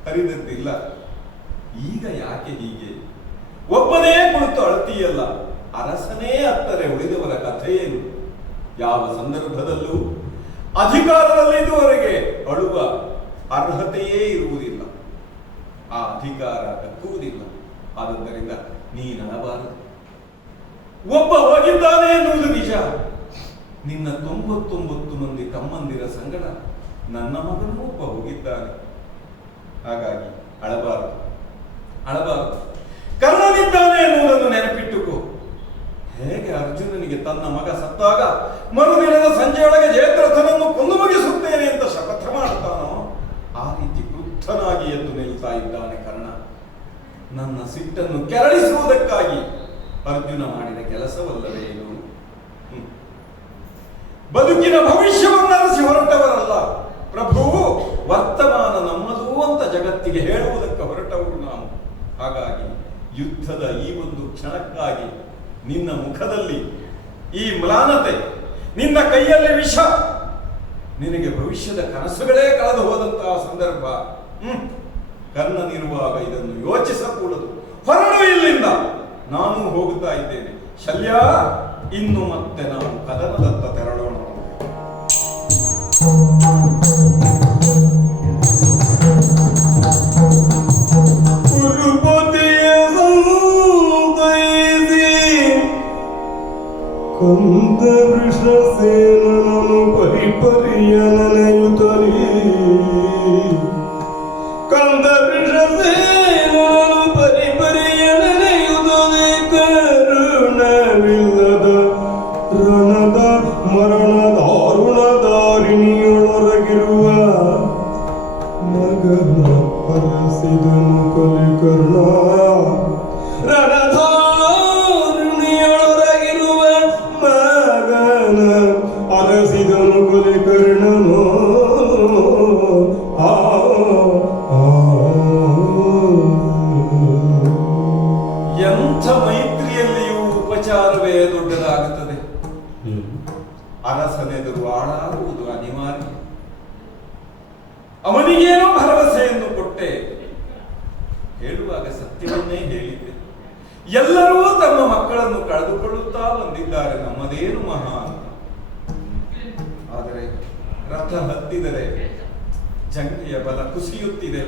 ಹರಿದದ್ದಿಲ್ಲ. ಈಗ ಯಾಕೆ ಹೀಗೆ? ಒಬ್ಬನೇ ಕುಳಿತು ಅಳತೀಯಲ್ಲ, ಅರಸನೇ ಅತ್ತರೆ ಉಳಿದವರ ಕಥೆಯೇನು? ಯಾವ ಸಂದರ್ಭದಲ್ಲೂ ಅಧಿಕಾರದಲ್ಲಿದ್ದುವರೆಗೆ ಅಳುವ ಅರ್ಹತೆಯೇ ಇರುವುದಿಲ್ಲ, ಆ ಅಧಿಕಾರ ದಕ್ಕುವುದಿಲ್ಲ. ಆದುದರಿಂದ ನೀನಳಬಾರದು. ಒಬ್ಬ ಹೋಗಿದ್ದಾನೆ ಎನ್ನುವುದು ನಿಜ. ನಿನ್ನ 99 ಮಂದಿ ತಮ್ಮಂದಿರ ಸಂಗಡ ನನ್ನ ಮಗನೂ ಒಬ್ಬ ಹೋಗಿದ್ದಾನೆ. ಹಾಗಾಗಿ ಅಳಬಾರದು. ಕರ್ಣನಿದ್ದಾನೆ ಎನ್ನುವುದನ್ನು ನೆನಪಿಟ್ಟುಕೋ. ಹೇಗೆ ಅರ್ಜುನನಿಗೆ ತನ್ನ ಮಗ ಸತ್ತಾಗ ಮರುದಿನದ ಸಂಜೆಯೊಳಗೆ ಜಯದ್ರಥನನ್ನು ಕೊಂದು ಮುಗಿಸುತ್ತೇನೆ ಅಂತ ಶಪಥ ಮಾಡುತ್ತಾನೋ, ಆ ರೀತಿ ಕ್ರುದ್ಧನಾಗಿ ಎದ್ದು ನಿಲ್ತಾ ಇದ್ದಾನೆ ಕರ್ಣ. ನನ್ನ ಸಿಟ್ಟನ್ನು ಕೆರಳಿಸುವುದಕ್ಕಾಗಿ ಅರ್ಜುನ ಮಾಡಿದ ಕೆಲಸವಲ್ಲವೇ ಇದು? ಬದುಕಿನ ಭವಿಷ್ಯವನ್ನು ಅರಸಿ ಹೊರಟವರಲ್ಲ ಪ್ರಭು, ವರ್ತಮಾನ ನಮ್ಮದು ಅಂತ ಜಗತ್ತಿಗೆ ಹೇಳುವುದಕ್ಕೆ ಹೊರಟವರು ನಾವು. ಹಾಗಾಗಿ ಯುದ್ಧದ ಈ ಒಂದು ಕ್ಷಣಕ್ಕಾಗಿ ನಿನ್ನ ಮುಖದಲ್ಲಿ ಈ ಮ್ಲಾನತೆ, ನಿನ್ನ ಕೈಯಲ್ಲಿ ವಿಷ, ನಿನಗೆ ಭವಿಷ್ಯದ ಕನಸುಗಳೇ ಕಳೆದು ಹೋದಂತಹ ಸಂದರ್ಭ. ಕರ್ಣನಿರುವಾಗ ಇದನ್ನು ಯೋಚಿಸಕೂಡದು. ಹೊರಡು ಇಲ್ಲಿಂದ. ನಾನು ಹೋಗುತ್ತಾ ಇದ್ದೇನೆ. ಶಲ್ಯ, ಇನ್ನು ಮತ್ತೆ ನಾವು ಕದನದತ್ತ ತೆರಳೋಣ. ಕಂದ ವೃಷಸೇನನು ಪರಿಪರಿಯ ನೆನೆಯುತ್ತಲೇ, ಕಂದ ವೃಷಸೇನನು ಪರಿಪರಿಯ ನೆನೆಯುತ್ತಲೇ, ಕರುಣವಿಲ್ಲದ ರಣದ ಮರಣ ದಾರುಣ ದಾರಿಣಿಯೊಳಗಿರುವ ಮಗನ ಹರಸಿದನು ಕಲಿಕರ್ಣ. ಅರಸಿದನು ಕಲಿಕರ್ಣನೋ. ಎಂಥ ಮೈತ್ರಿಯಲ್ಲಿಯೂ ಉಪಚಾರವೇ ದೊಡ್ಡದಾಗುತ್ತದೆ. ಅರಸನೆದುರು ಆಳಾಗುವುದು ಅನಿವಾರ್ಯ. ಅವನಿಗೇನೋ ಭರವಸೆಯನ್ನು ಕೊಟ್ಟೆ. ಹೇಳುವಾಗ ಸತ್ಯವನ್ನೇ ಹೇಳಿದ್ದೆ. ಎಲ್ಲರೂ ತಮ್ಮ ಮಕ್ಕಳನ್ನು ಕಳೆದುಕೊಳ್ಳುತ್ತಾ ಬಂದಿದ್ದಾರೆ, ನಮ್ಮದೇನು ಮಹಾ ಅಂತ. ಆದರೆ ರಥ ಹತ್ತಿದರೆ ಜಂಗೆಯ ಬಲ ಕುಸಿಯುತ್ತಿದೆ.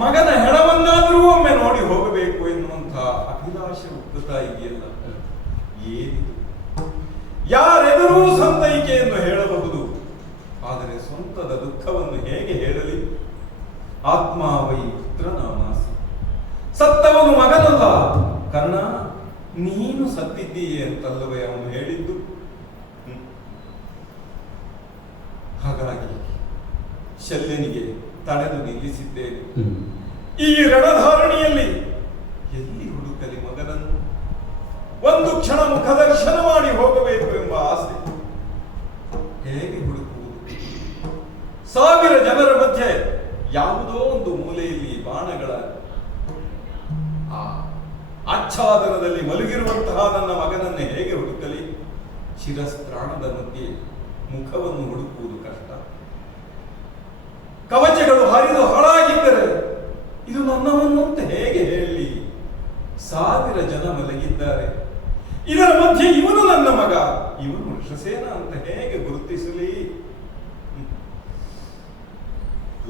ಮಗನ ಹೆಣವನ್ನಾದರೂ ಒಮ್ಮೆ ನೋಡಿ ಹೋಗಬೇಕು ಎನ್ನುವಂತಹ ಅಭಿಲಾಷೆ ಹುಟ್ಟುತ್ತಾ ಇದೆಯಲ್ಲ, ಏನಿದು? ಯಾರೆದುರೂ ಸಂತೈಕೆಯನ್ನು ಹೇಳಬಹುದು, ಆದರೆ ಸ್ವಂತದ ದುಃಖವನ್ನು ಹೇಗೆ ಹೇಳಲಿ? ಆತ್ಮ ವೈ ಪುತ್ರ ನಾಮಾಸಿ. ಸತ್ತವನು ಮಗನಲ್ಲ ಕರ್ಣ, ನೀನು ಸತ್ತಿದ್ದೀಯೆ ಅಂತಲ್ಲವೇ ಅವನು ಹೇಳಿದ್ದು. ಹಾಗಾಗಿ ಶಲ್ಯನಿಗೆ ತಡೆದು ನಿಲ್ಲಿಸಿದ್ದೇನೆ. ಈ ರಣಧಾರಣಿಯಲ್ಲಿ ಎಲ್ಲಿ ಹುಡುಕಲಿ ಮಗನನ್ನು? ಒಂದು ಕ್ಷಣ ಮುಖದರ್ಶನ ಮಾಡಿ ಹೋಗಬೇಕು ಎಂಬ ಆಸೆ. ಹೇಗೆ ಹುಡುಕುವುದು? 1000 ಜನರ ಮಧ್ಯೆ ಯಾವುದೋ ಒಂದು ಮೂಲೆಯಲ್ಲಿ ಬಾಣಗಳ ಆಚ್ಛಾದನದಲ್ಲಿ ಮಲಗಿರುವಂತಹ ನನ್ನ ಮಗನನ್ನು ಹೇಗೆ ಹುಡುಕಲಿ? ಶಿರಸ್ತ್ರಾಣದ ಮಧ್ಯೆ ಮುಖವನ್ನು ಹುಡುಕುವುದು ಕಷ್ಟ. ಕವಚಗಳು ಹರಿದು ಹಾಳಾಗಿದ್ದರೆ ಇದು ನನ್ನವನು ಅಂತ ಹೇಗೆ ಹೇಳಲಿ? 1000 ಜನ ಮಲಗಿದ್ದಾರೆ, ಇದರ ಮಧ್ಯೆ ಇವನು ನನ್ನ ಮಗ, ಇವನು ವೃಷಸೇನ ಅಂತ ಹೇಗೆ ಗುರುತಿಸಲಿ?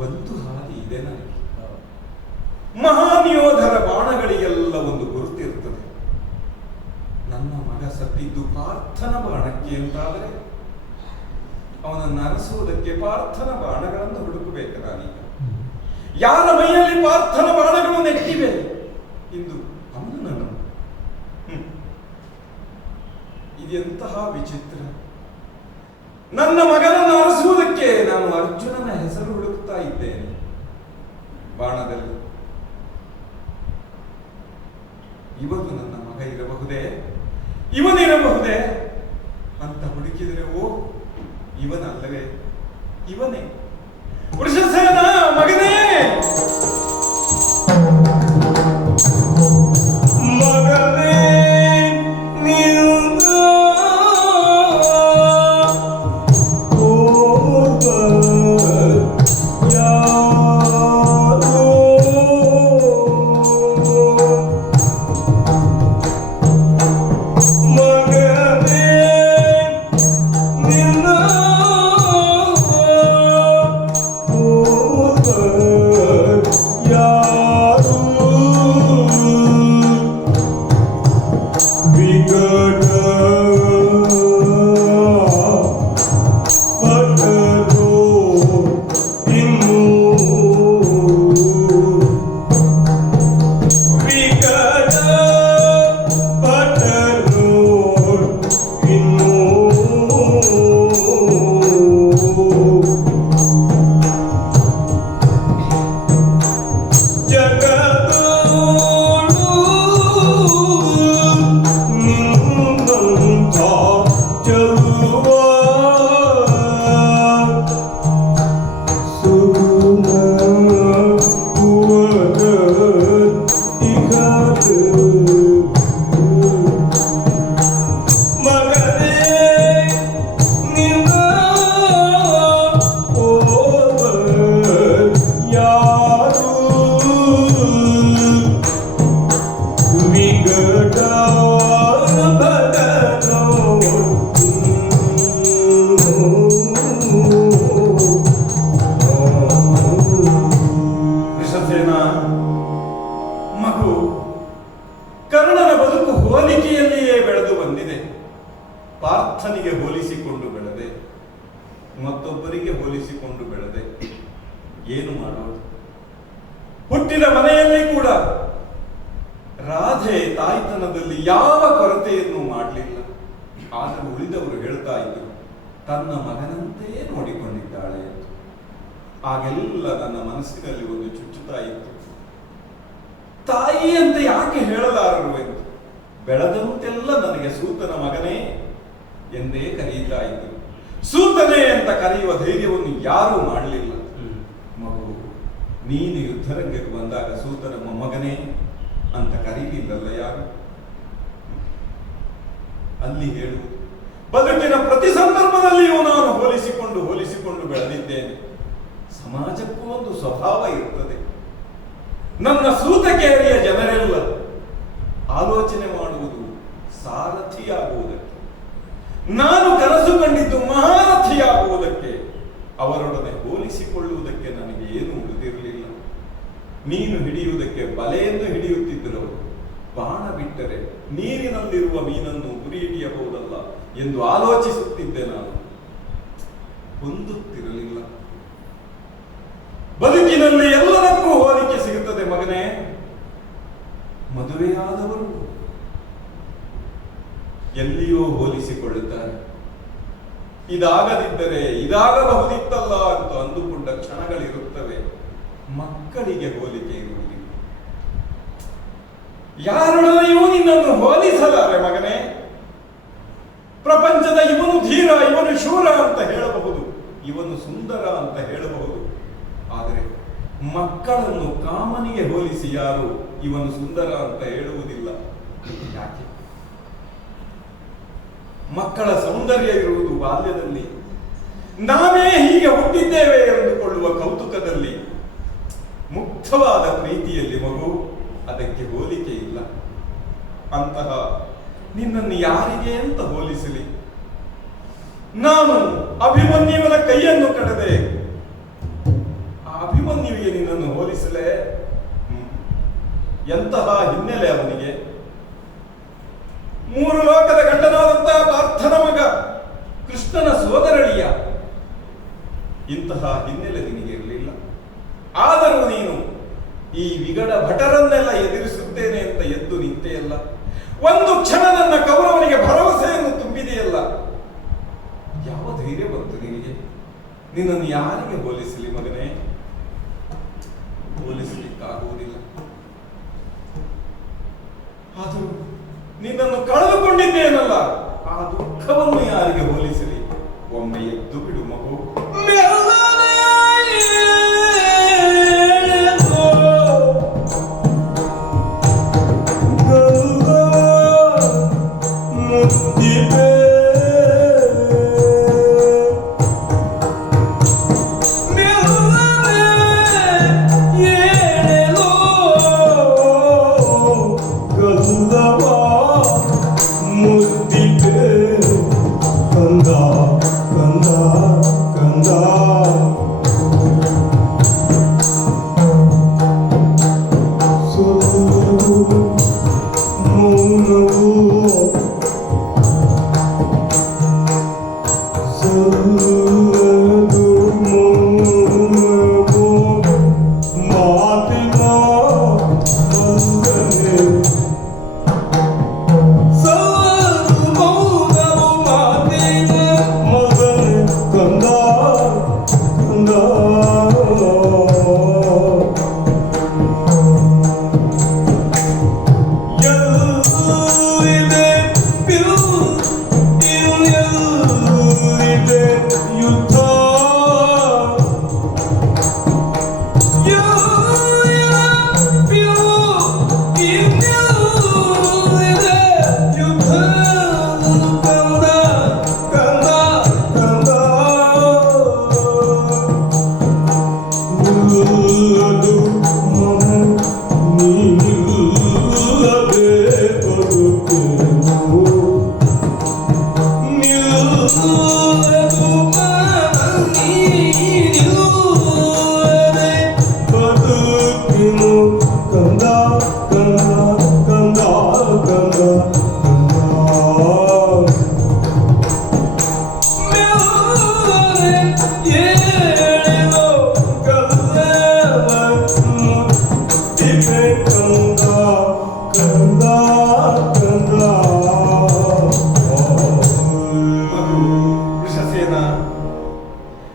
ಒಂದು ಹಾದಿ ಇದೆ ನನಗೆ. ಮಹಾನ್ ಯೋಧರ ಬಾಣಗಳಿಗೆಲ್ಲ ಒಂದು ಗುರುತಿರ್ತದೆ. ನನ್ನ ಮಗ ಸತ್ತಿದ್ದು ಪಾರ್ಥನ ಬಾಣಕ್ಕೆ ಅಂತಾದರೆ ಅವನನ್ನು ಅರಸುವುದಕ್ಕೆ ಪಾರ್ಥನ ಬಾಣಗಳನ್ನು ಹುಡುಕಬೇಕು ನಾನೀಗ. ಯಾರ ಮೈಯಲ್ಲಿ ಪಾರ್ಥನ ಬಾಣಗಳು ನೆಟ್ಟಿವೆ ಇಂದು ಅವನು ನನ್ನ. ಇದೆಂತಹ ವಿಚಿತ್ರ. ನನ್ನ ಮಗನನ್ನು ಅರಸುವುದಕ್ಕೆ ನಾನು ಅರ್ಜುನನ ಹೆಸರು ಹುಡುಕ್ತಾ ಇದ್ದೇನೆ ಬಾಣದಲ್ಲಿ. ಇವನು ನನ್ನ ಮಗ ಇರಬಹುದೇ, ಇವನಿರಬಹುದೇ ಅಂತ ಹುಡುಕಿದರೆ ಓ ಇವನಲ್ಲವೇ, ಇವನೇ ವೃಷಸೇನ ಮಗನೇ. ಮಗನೇ ನೀನು ಕರ್ಣನ ಬದುಕು ಹೋಲಿಕೆಯಲ್ಲಿಯೇ ಬೆಳೆದು ಬಂದಿದೆ. ಪಾರ್ಥನಿಗೆ ಹೋಲಿಸಿಕೊಂಡು ಬೆಳೆದೆ, ಮತ್ತೊಬ್ಬರಿಗೆ ಹೋಲಿಸಿಕೊಂಡು ಬೆಳೆದೆ. ಏನು ಮಾಡೋದು? ಹುಟ್ಟಿದ ಮನೆಯಲ್ಲಿ ಕೂಡ ರಾಧೆ ತಾಯ್ತನದಲ್ಲಿ ಯಾವ ಕೊರತೆಯನ್ನು ಮಾಡಲಿಲ್ಲ. ಆದರೂ ಉಳಿದವರು ಹೇಳ್ತಾ ಇದ್ದರು ತನ್ನ ಮಗನಂತೆಯೇ ನೋಡಿಕೊಂಡಿದ್ದಾಳೆ ಎಂದು. ಆಗೆಲ್ಲ ನನ್ನ ಮನಸ್ಸಿನಲ್ಲಿ ಒಂದು ಚುಚ್ಚುತ್ತಾ ಇತ್ತು, ತಾಯಿ ಅಂತ ಯಾಕೆ ಹೇಳಲಾರರು ಎಂದು. ಬೆಳೆದಂತೆಲ್ಲ ನನಗೆ ಸೂತನ ಮಗನೇ ಎಂದೇ ಕರೆಯುತ್ತಾ ಇದ್ದರು. ಸೂತನೇ ಅಂತ ಕರೆಯುವ ಧೈರ್ಯವನ್ನು ಯಾರೂ ಮಾಡಲಿಲ್ಲ. ಮಗು, ನೀನು ಯುದ್ಧರಂಗಕ್ಕೆ ಬಂದಾಗ ಸೂತನ ಮೊಮ್ಮಗನೇ ಅಂತ ಕರೀಲಿಲ್ಲಲ್ಲ ಯಾರು. ಅಲ್ಲಿ ಹೇಳುವುದು ಬದುಕಿನ ಪ್ರತಿ ಸಂದರ್ಭದಲ್ಲಿಯೂ ನಾನು ಹೋಲಿಸಿಕೊಂಡು ಬೆಳೆದಿದ್ದೇನೆ. ಸಮಾಜಕ್ಕೂ ಒಂದು ಸ್ವಭಾವ ಇರುತ್ತದೆ. ನನ್ನ ಸೂತಕೇರಿಯ ಜನರೆಲ್ಲ ಆಲೋಚನೆ ಮಾಡುವುದು ಸಾರಥಿಯಾಗುವುದಕ್ಕೆ, ನಾನು ಕನಸು ಕಂಡಿದ್ದು ಮಹಾರಥಿಯಾಗುವುದಕ್ಕೆ. ಅವರೊಡನೆ ಹೋಲಿಸಿಕೊಳ್ಳುವುದಕ್ಕೆ ನನಗೆ ಏನು ಉಳಿದಿರಲಿಲ್ಲ. ಮೀನು ಹಿಡಿಯುವುದಕ್ಕೆ ಬಲೆಯನ್ನು ಹಿಡಿಯುತ್ತಿದ್ದರು. ಬಾಣ ಬಿಟ್ಟರೆ ನೀರಿನಲ್ಲಿರುವ ಮೀನನ್ನು ಗುರಿ ಹಿಡಿಯಬಹುದಲ್ಲ ಎಂದು ಆಲೋಚಿಸುತ್ತಿದ್ದೆ. ನಾನು ಹೊಂದುತ್ತಿರಲಿಲ್ಲ. ಬದುಕಿನಲ್ಲಿ ಎಲ್ಲದಕ್ಕೂ ಹೋಲಿಕೆ ಸಿಗುತ್ತದೆ ಮಗನೇ. ಮದುವೆಯಾದವರು ಎಲ್ಲಿಯೋ ಹೋಲಿಸಿಕೊಳ್ಳುತ್ತಾರೆ. ಇದಾಗದಿದ್ದರೆ ಇದಾಗಬಹುದಿತ್ತಲ್ಲ ಅಂತ ಅಂದುಕೊಂಡ ಕ್ಷಣಗಳಿರುತ್ತವೆ. ಮಕ್ಕಳಿಗೆ ಹೋಲಿಕೆ ಇರುವುದಿಲ್ಲ. ಯಾರೊಡನೆಯೂ ನಿನ್ನನ್ನು ಹೋಲಿಸಲಾರೆ ಮಗನೇ. ಪ್ರಪಂಚದ ಇವನು ಧೀರ, ಇವನು ಶೂರ ಅಂತ ಹೇಳಬಹುದು, ಇವನು ಸುಂದರ ಅಂತ ಹೇಳಬಹುದು. ಆದರೆ ಮಕ್ಕಳನ್ನು ಕಾಮನಿಗೆ ಹೋಲಿಸಿ ಯಾರು ಇವನು ಸುಂದರ ಅಂತ ಹೇಳುವುದಿಲ್ಲ. ಯಾಕೆ? ಮಕ್ಕಳ ಸೌಂದರ್ಯ ಇರುವುದು ಬಾಲ್ಯದಲ್ಲಿ. ನಾವೇ ಹೀಗೆ ಹುಟ್ಟಿದ್ದೇವೆ ಎಂದುಕೊಳ್ಳುವ ಕೌತುಕದಲ್ಲಿ, ಮುಕ್ತವಾದ ಪ್ರೀತಿಯಲ್ಲಿ ಮಗು. ಅದಕ್ಕೆ ಹೋಲಿಕೆ ಇಲ್ಲ. ಅಂತಹ ನಿನ್ನನ್ನು ಯಾರಿಗೆ ಅಂತ ಹೋಲಿಸಲಿ? ನಾನು ಅಭಿಮನ್ಯುವಿನ ಕೈಯನ್ನು ಕಡದೆ ಆ ಅಭಿಮನ್ಯುವಿಗೆ ನಿನ್ನನ್ನು ಹೋಲಿಸಲೇ? ಎಂತಹ ಹಿನ್ನೆಲೆ ಅವನಿಗೆ? ಮೂರು ಲೋಕದ ಗಂಡನಾದಂತಹ ಪಾರ್ಥನ ಮಗ, ಕೃಷ್ಣನ ಸೋದರಳಿಯ. ಇಂತಹ ಹಿನ್ನೆಲೆ ನಿನಗೆ ಇರಲಿಲ್ಲ. ಆದರೂ ನೀನು ಈ ವಿಗಡ ಭಟರನ್ನೆಲ್ಲ ಎದುರಿಸುತ್ತೇನೆ ಅಂತ ಎದ್ದು ನಿಂತೆಯಲ್ಲ. ಒಂದು ಕ್ಷಣ ನನ್ನ ಕೌರವನಿಗೆ ಭರವಸೆಯನ್ನು ತುಂಬಿದೆಯಲ್ಲ. ಯಾವ ಧೈರ್ಯ ಬಂತು ನಿನಗೆ? ನಿನ್ನನ್ನು ಯಾರಿಗೆ ಹೋಲಿಸಲಿ ಮಗನೇ? ಹೋಲಿಸಲಿಕ್ಕಾಗುವುದಿಲ್ಲ. ಆದರೂ ನಿನ್ನನ್ನು ಕಳೆದುಕೊಂಡಿದ್ದೇನಲ್ಲ, ಆ ದುಃಖವನ್ನು ಯಾರಿಗೆ ಹೋಲಿಸಲಿ? ಒಮ್ಮೆ ಎದ್ದು ಬಿಡು ಮಗು.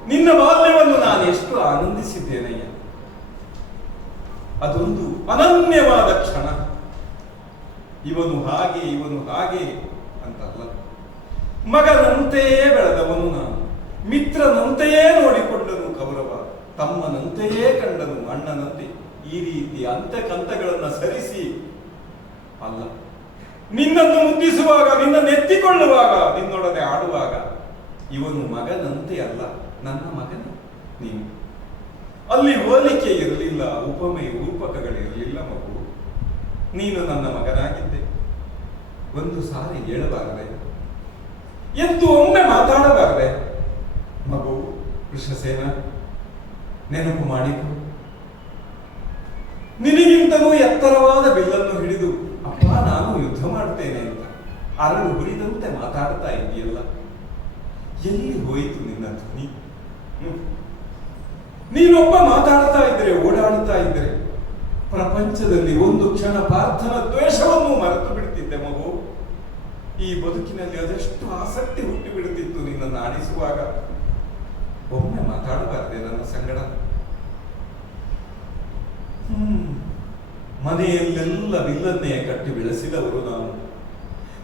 ನಿನ್ನ ಬಾಲ್ಯವನ್ನು ನಾನು ಎಷ್ಟು ಆನಂದಿಸಿದ್ದೇನಯ್ಯ. ಅದೊಂದು ಅನನ್ಯವಾದ ಕ್ಷಣ. ಇವನು ಹಾಗೆ ಅಂತಲ್ಲ, ಮಗನಂತೆಯೇ ಬೆಳೆದವನು ನಾನು, ಮಿತ್ರನಂತೆಯೇ ನೋಡಿಕೊಂಡನು ಕೌರವ, ತಮ್ಮನಂತೆಯೇ ಕಂಡನು ಅಣ್ಣನಂತೆ. ಈ ರೀತಿ ಕಂತಗಳನ್ನು ಸರಿಸಿ ಅಲ್ಲ, ನಿನ್ನನ್ನು ಮುದ್ದಿಸುವಾಗ, ನಿನ್ನನ್ನು ಎತ್ತಿಕೊಳ್ಳುವಾಗ, ನಿನ್ನೊಡನೆ ಆಡುವಾಗ ಇವನು ಮಗನಂತೆ ಅಲ್ಲ, ನನ್ನ ಮಗನೇ ನೀನು. ಅಲ್ಲಿ ಹೋಲಿಕೆ ಇರಲಿಲ್ಲ, ಉಪಮೆ ರೂಪಕಗಳಿರಲಿಲ್ಲ ಮಗು. ನೀನು ನನ್ನ ಮಗನಾಗಿದ್ದೆ. ಒಂದು ಸಾರಿ ಹೇಳಬಾರದೆ, ಎದ್ದು ಒಮ್ಮೆ ಮಾತಾಡಬಾರದೆ? ಮಗು ವೃಷಸೇನ, ನೆನಪು ಮಾಡಿಕೊ. ನಿನಗಿಂತಲೂ ಎತ್ತರವಾದ ಬಿಲ್ಲನ್ನು ಹಿಡಿದು ಅಪ್ಪ ನಾನು ಯುದ್ಧ ಮಾಡ್ತೇನೆ ಅಂತ ಅರಳು ಹುರಿದಂತೆ ಮಾತಾಡ್ತಾ ಇದೆಯಲ್ಲ, ಎಲ್ಲಿ ಹೋಯಿತು ನಿನ್ನ ಧ್ವನಿ? ನೀನೊಬ್ಬ ಮಾತಾಡ್ತಾ ಇದ್ರೆ, ಓಡಾಡ್ತಾ ಇದ್ರೆ ಪ್ರಪಂಚದಲ್ಲಿ ಒಂದು ಕ್ಷಣ ಪಾರ್ಥನ ದ್ವೇಷವನ್ನು ಮರೆತು ಬಿಡ್ತಿದ್ದೆ ಮಗು. ಈ ಬದುಕಿನಲ್ಲಿ ಅದೆಷ್ಟು ಆಸಕ್ತಿ ಹುಟ್ಟಿ ಬಿಡುತ್ತಿತ್ತು ನಿನ್ನನ್ನು ಆಡಿಸುವಾಗ. ಒಮ್ಮೆ ಮಾತಾಡಬಾರದೆ ನನ್ನ ಸಂಗಡ? ಮನೆಯಲ್ಲೆಲ್ಲ ಬಿಲ್ಲನ್ನೇ ಕಟ್ಟಿ ಬೆಳೆಸಿದವರು ನಾವು.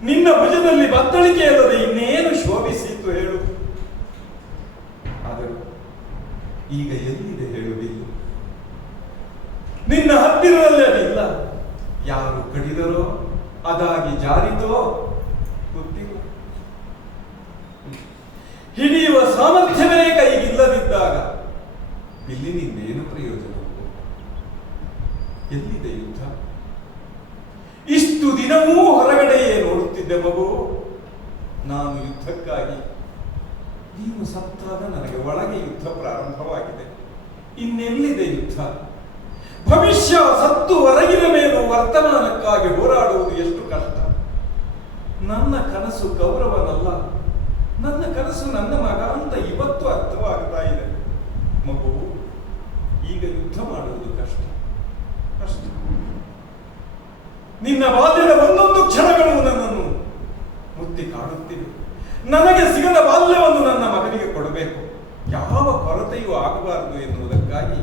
ನಿನ್ನ ಭುಜದಲ್ಲಿ ಬತ್ತಳಿಕೆ ಅಲ್ಲದೆ ಇನ್ನೇನು ಶೋಭಿಸಿತ್ತು ಹೇಳು? ಆದರೂ ಈಗ ಎಲ್ಲಿದೆ ಹೇಳು ಬಿಲ್ಲು? ನಿನ್ನ ಹತ್ತಿರದಲ್ಲಿ ಅದಿಲ್ಲ. ಯಾರು ಕಡಿದರೋ, ಅದಾಗಿ ಜಾರಿತೋ ಗೊತ್ತಿಲ್ಲ. ಹಿಡಿಯುವ ಸಾಮರ್ಥ್ಯವೇ ಕೈಗಿಲ್ಲದಿದ್ದಾಗ ಬಿಲ್ಲಿನಿಂದೇನು ಪ್ರಯೋಜನ? ಎಲ್ಲಿದೆ ಯುದ್ಧ? ಇಷ್ಟು ದಿನವೂ ಹೊರಗಡೆಯೇ ನೋಡುತ್ತಿದ್ದೆ ಮಗು. ನಾನು ಯುದ್ಧಕ್ಕಾಗಿ, ನೀನು ಸತ್ತಾಗ ನನಗೆ ಒಳಗೆ ಯುದ್ಧ ಪ್ರಾರಂಭವಾಗಿದೆ. ಇನ್ನೆಲ್ಲಿದೆ ಯುದ್ಧ? ಭವಿಷ್ಯ ಸತ್ತು ಹೊರಗಿನ ಮೇಲೂ ವರ್ತಮಾನಕ್ಕಾಗಿ ಹೋರಾಡುವುದು ಎಷ್ಟು ಕಷ್ಟ. ನನ್ನ ಕನಸು ಕೌರವನಲ್ಲ, ನನ್ನ ಕನಸು ನನ್ನ ಮಗ ಅಂತ ಇವತ್ತು ಅರ್ಥವಾಗ್ತಾ ಇದೆ. ಮಗು, ಈಗ ಯುದ್ಧ ಮಾಡುವುದು ಕಷ್ಟ ಕಷ್ಟ. ನಿನ್ನ ಬಾಲ್ಯದ ಒಂದೊಂದು ಕ್ಷಣಗಳು ನನ್ನನ್ನು ಮುತ್ತಿ ಕಾಡುತ್ತಿವೆ. ನನಗೆ ಸಿಗದ ಬಾಲ್ಯವನ್ನು ನನ್ನ ಮಗನಿಗೆ ಕೊಡಬೇಕು, ಯಾವ ಕೊರತೆಯೂ ಆಗಬಾರದು ಎನ್ನುವುದಕ್ಕಾಗಿ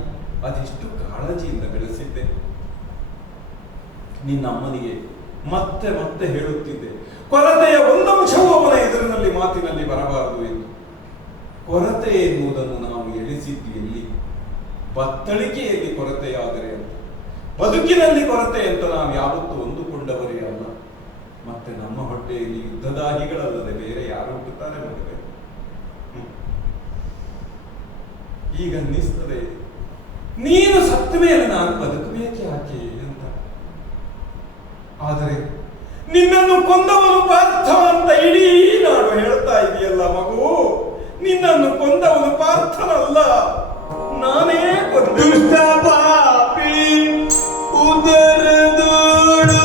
ಅದೆಷ್ಟು ಕಾಳಜಿಯಿಂದ ಬೆಳೆಸಿದ್ದೆ. ನಿನ್ನ ಅಮ್ಮನಿಗೆ ಮತ್ತೆ ಮತ್ತೆ ಹೇಳುತ್ತಿದ್ದೆ, ಕೊರತೆಯ ಒಂದಂಶವೂ ಅವನ ಎದುರಿನಲ್ಲಿ ಮಾತಿನಲ್ಲಿ ಬರಬಾರದು ಎಂದು. ಕೊರತೆ ಎನ್ನುವುದನ್ನು ನಾವು ಎಳಿಸಿದ್ದು ಎಲ್ಲಿ? ಬತ್ತಳಿಕೆಯಲ್ಲಿ ಕೊರತೆಯಾದರೆ ಅಂತ, ಬದುಕಿನಲ್ಲಿ ಕೊರತೆ ಅಂತ ನಾವು ಯಾವತ್ತೂ ಒಂದುಕೊಂಡವರೇ ಅಲ್ಲ. ಮತ್ತೆ ನಮ್ಮ ಹೊಟ್ಟೆಯಲ್ಲಿ ಯುದ್ಧದಾಹಿಗಳಲ್ಲದೆ ಬೇರೆ ಯಾರು ಹುಟ್ಟುತ್ತಾರೆ ಮಗನೇ? ಈಗ ಅನ್ನಿಸ್ತದೆ, ನೀನು ಸತ್ತ ಮೇಲೆ ನಾನು ಬದುಕಬೇಕೆ ಯಾಕೆ ಅಂತ. ಆದರೆ ನಿನ್ನನ್ನು ಕೊಂದವನು ಪಾರ್ಥ ಅಂತ ಇಡೀ ನಾಡು ಹೇಳ್ತಾ ಇದೆಯಲ್ಲ ಮಗು. ನಿನ್ನನ್ನು ಕೊಂದವನು ಪಾರ್ಥನಲ್ಲ, ನಾನೇ ದುಷ್ಟ ಪಾಪಿ ಉದರದೋಳು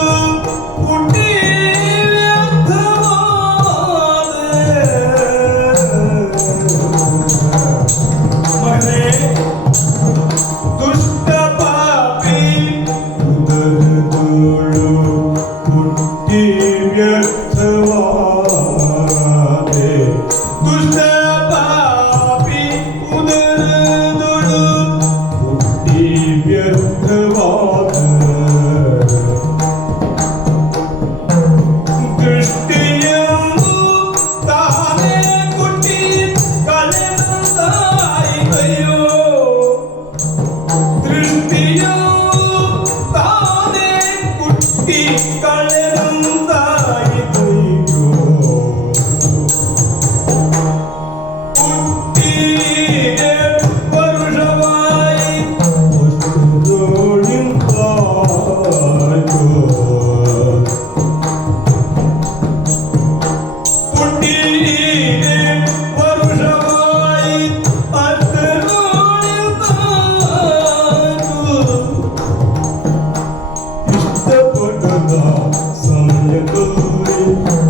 ಹುಟ್ಟಿ ಮಗನೇ, ದುಷ್ಟ ಪಾಪಿ ಉದರದೋಳು ಹುಟ್ಟಿ ವ್ಯರ್ಥವಾದೆ. ದುಷ್ಟ ಪಾಪಿ ಉದರದೋಳು ಹುಟ್ಟಿ ವ್ಯರ್ಥವಾದ. ದೃಷ್ಟಿಯನ್ನು ತಾನೇ ಕುಟ್ಟಿ ಕಳೆದಾಯಿತಯ್ಯೋ. ದೃಷ್ಟಿಯು ತಾನೇ ಕುಟ್ಟಿ ಕಳೆದಾಯಿತಯ್ಯೋ. ಹುಟ್ಟಿಗೆ ವರುಷವಾಯಿ ವಸ್ತುಗಳಿಂದಾಯ್ತು. ಹುಟ್ಟಿಗೆ ವರುಷವಾಯಿ ಅಷ್ಟರೊಳಿಂದಾಯ್ತು. ಇಷ್ಟಪಡದ ಸಮಯದಲ್ಲಿ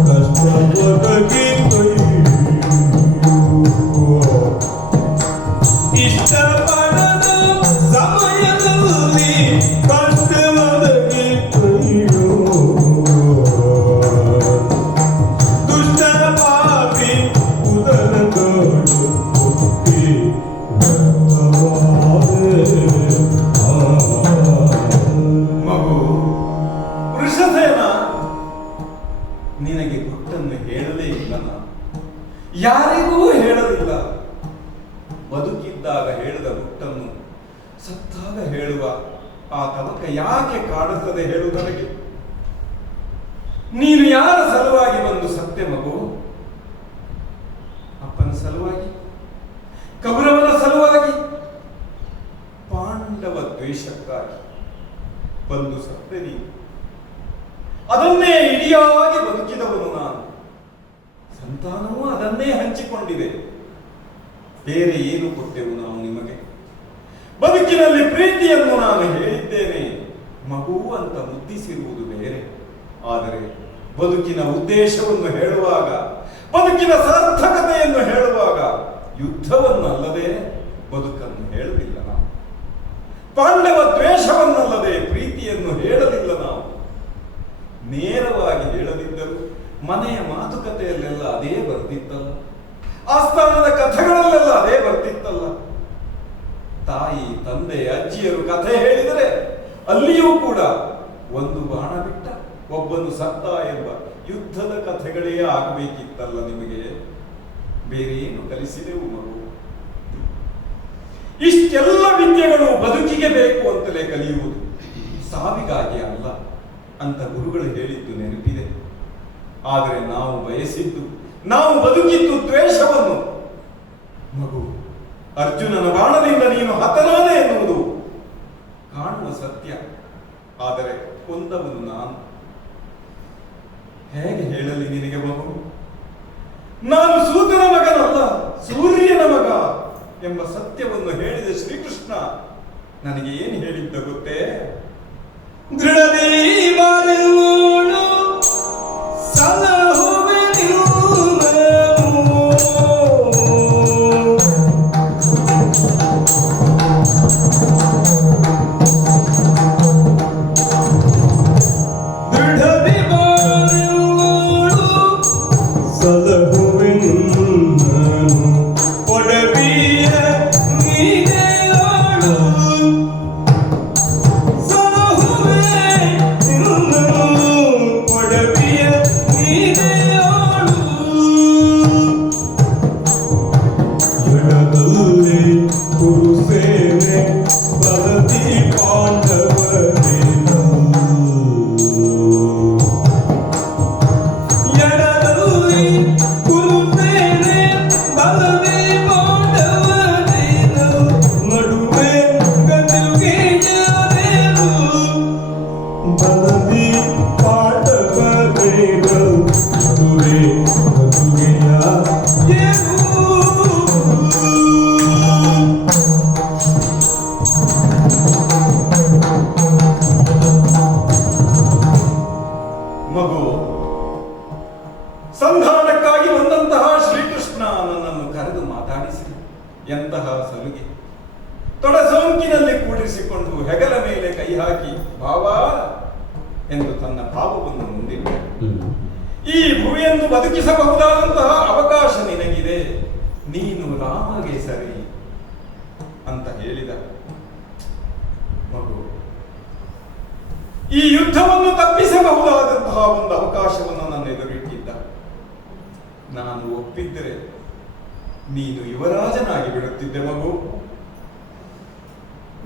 ಕಷ್ಟಪಡಗಿದ್ದಯ್ಯೋ. ಇಷ್ಟಪಡದ ಸಮಯದಲ್ಲಿ ಕಷ್ಟವದಗಿದ್ದಯ್ಯೋ. ದುಷ್ಟ ಪಾಪಿ ಉದರದೋಳು ಹುಟ್ಟಿ ಮಗು, ವೃಷಸೇನ, ನಿನಗೆ ಗುಟ್ಟನ್ನು ಹೇಳಲೇ ಇಲ್ಲ. ನಾನು ಯಾರಿಗೂ ಹೇಳಲಿಲ್ಲ. ಬದುಕಿದ್ದಾಗ ಹೇಳಿದ ಗುಟ್ಟನ್ನು ಸತ್ತಾಗ ಹೇಳುವ ಆ ತವಕ ಯಾಕೆ ಕಾಡುತ್ತದೆ ಹೇಳು ನನಗೆ? ನೀನು ಯಾರ ಸಲುವಾಗಿ ಬಂದು ಸತ್ಯ ಮಗು? ಅಪ್ಪನ ಸಲುವಾಗಿ, ಕೌರವನ ಸಲುವಾಗಿ, ಪಾಂಡವ ದ್ವೇಷಕ್ಕಾಗಿ ಬಂದು ಸತ್ಯ ನೀನು. ಅದನ್ನೇ ಇಡಿಯಾಗಿ ಬದುಕಿದವನು ನಾನು. ಸಂತಾನವೂ ಅದನ್ನೇ ಹಂಚಿಕೊಂಡಿದೆ. ಬೇರೆ ಏನು ಕೊಟ್ಟೆವು ನಾವು ನಿಮಗೆ? ಬದುಕಿನಲ್ಲಿ ಪ್ರೀತಿಯನ್ನು ನಾನು ಹೇಳಿದ್ದೇನೆ, ಮಗು ಅಂತ ಮುದ್ದಿಸಿರುವುದು ಬೇರೆ. ಆದರೆ ಬದುಕಿನ ಉದ್ದೇಶವನ್ನು ಹೇಳುವಾಗ, ಬದುಕಿನ ಸಾರ್ಥಕತೆಯನ್ನು ಹೇಳುವಾಗ ಯುದ್ಧವನ್ನಲ್ಲದೆ ಬದುಕನ್ನು ಹೇಳಲಿಲ್ಲ ನಾವು. ಪಾಂಡವ ದ್ವೇಷವನ್ನಲ್ಲದೆ ಪ್ರೀತಿಯನ್ನು ಹೇಳಲಿಲ್ಲ ನಾವು. ನೇರವಾಗಿ ಹೇಳದಿದ್ದರು ಮನೆಯ ಮಾತುಕತೆಯಲ್ಲೆಲ್ಲ ಅದೇ ಬರ್ತಿತ್ತಲ್ಲ, ಆಸ್ಥಾನದ ಕಥೆಗಳಲ್ಲೆಲ್ಲ ಅದೇ ಬರ್ತಿತ್ತಲ್ಲ. ತಾಯಿ, ತಂದೆ, ಅಜ್ಜಿಯರು ಕಥೆ ಹೇಳಿದರೆ ಅಲ್ಲಿಯೂ ಕೂಡ ಒಂದು ಬಾಣ ಬಿಟ್ಟ, ಒಬ್ಬನು ಸತ್ತ ಎಂಬ ಯುದ್ಧದ ಕಥೆಗಳೇ ಆಗಬೇಕಿತ್ತಲ್ಲ ನಿಮಗೆ. ಬೇರೆ ಏನು ಕಲಿಸಿದೆವು ಮಗು? ಇಷ್ಟೆಲ್ಲ ವಿದ್ಯೆಗಳು ಬದುಕಿಗೆ ಬೇಕು ಅಂತಲೇ ಕಲಿಯುವುದು, ಸಾವಿಗಾಗಿ ಅಲ್ಲ ಅಂತ ಗುರುಗಳು ಹೇಳಿದ್ದು ನೆನಪಿದೆ. ಆದರೆ ನಾವು ಬಯಸಿದ್ದು, ನಾವು ಬದುಕಿದ್ದು ದ್ವೇಷವನ್ನು. ಮಗು, ಅರ್ಜುನನ ಬಾಣದಿಂದ ನೀನು ಹತನಾದೆ ಎನ್ನುವುದು ಕಾಣುವ ಸತ್ಯ. ಆದರೆ ಕೊಂದವನು ನಾನು. ಹೇಗೆ ಹೇಳಲಿ ನಿನಗೆ ಮಗು? ನಾನು ಸೂತನ ಮಗನಲ್ಲ, ಸೂರ್ಯನ ಮಗ ಎಂಬ ಸತ್ಯವನ್ನು ಹೇಳಿದ ಶ್ರೀಕೃಷ್ಣ ನನಗೆ ಏನು ಹೇಳಿದ್ದ ಗೊತ್ತೇ? ದೃಢದಿ ಬಾಳೆಯೋಳು ಸಲಹುವೆ ನಿನ್ನನು. ದೃಢದಿ ಬಾಳೆಯೋಳು ಸಲಹುವೆ ನಿನ್ನನು. ಒಡವಿಯ ನೀನೆಯಾಳು ಮಗು, ಸಂಧಾನಕ್ಕಾಗಿ ಬಂದಂತಹ ಶ್ರೀಕೃಷ್ಣ ನನ್ನನ್ನು ಕರೆದು ಮಾತಾಡಿಸಿ ಎಂತಹ ಸಲುಗೆ ತೊಡಸೋಂಕಿನಲ್ಲಿ ಕೂಡಿಸಿಕೊಂಡು ಹೆಗಲ ಮೇಲೆ ಕೈ ಹಾಕಿ ಭಾವ ಎಂದು ತನ್ನ ಭಾವವನ್ನು ಮುಂದಿಟ್ಟ. ಈ ಭುವಿಯನ್ನು ಬದುಕಿಸಬಹುದಾದಂತಹ ಅವಕಾಶ ನಿನಗಿದೆ, ನೀನು ರಾಮಗೆ ಸರಿ ಅಂತ ಹೇಳಿದ. ಮಗು, ಈ ಯುದ್ಧವನ್ನು ತಪ್ಪಿಸಬಹುದಾದಂತಹ ಒಂದು ಅವಕಾಶವನ್ನು ನನ್ನ ಎದುರಿಟ್ಟಿದ್ದ. ನಾನು ಒಪ್ಪಿದ್ದರೆ ನೀನು ಯುವರಾಜನಾಗಿ ಬಿಡುತ್ತಿದ್ದೆ ಮಗು.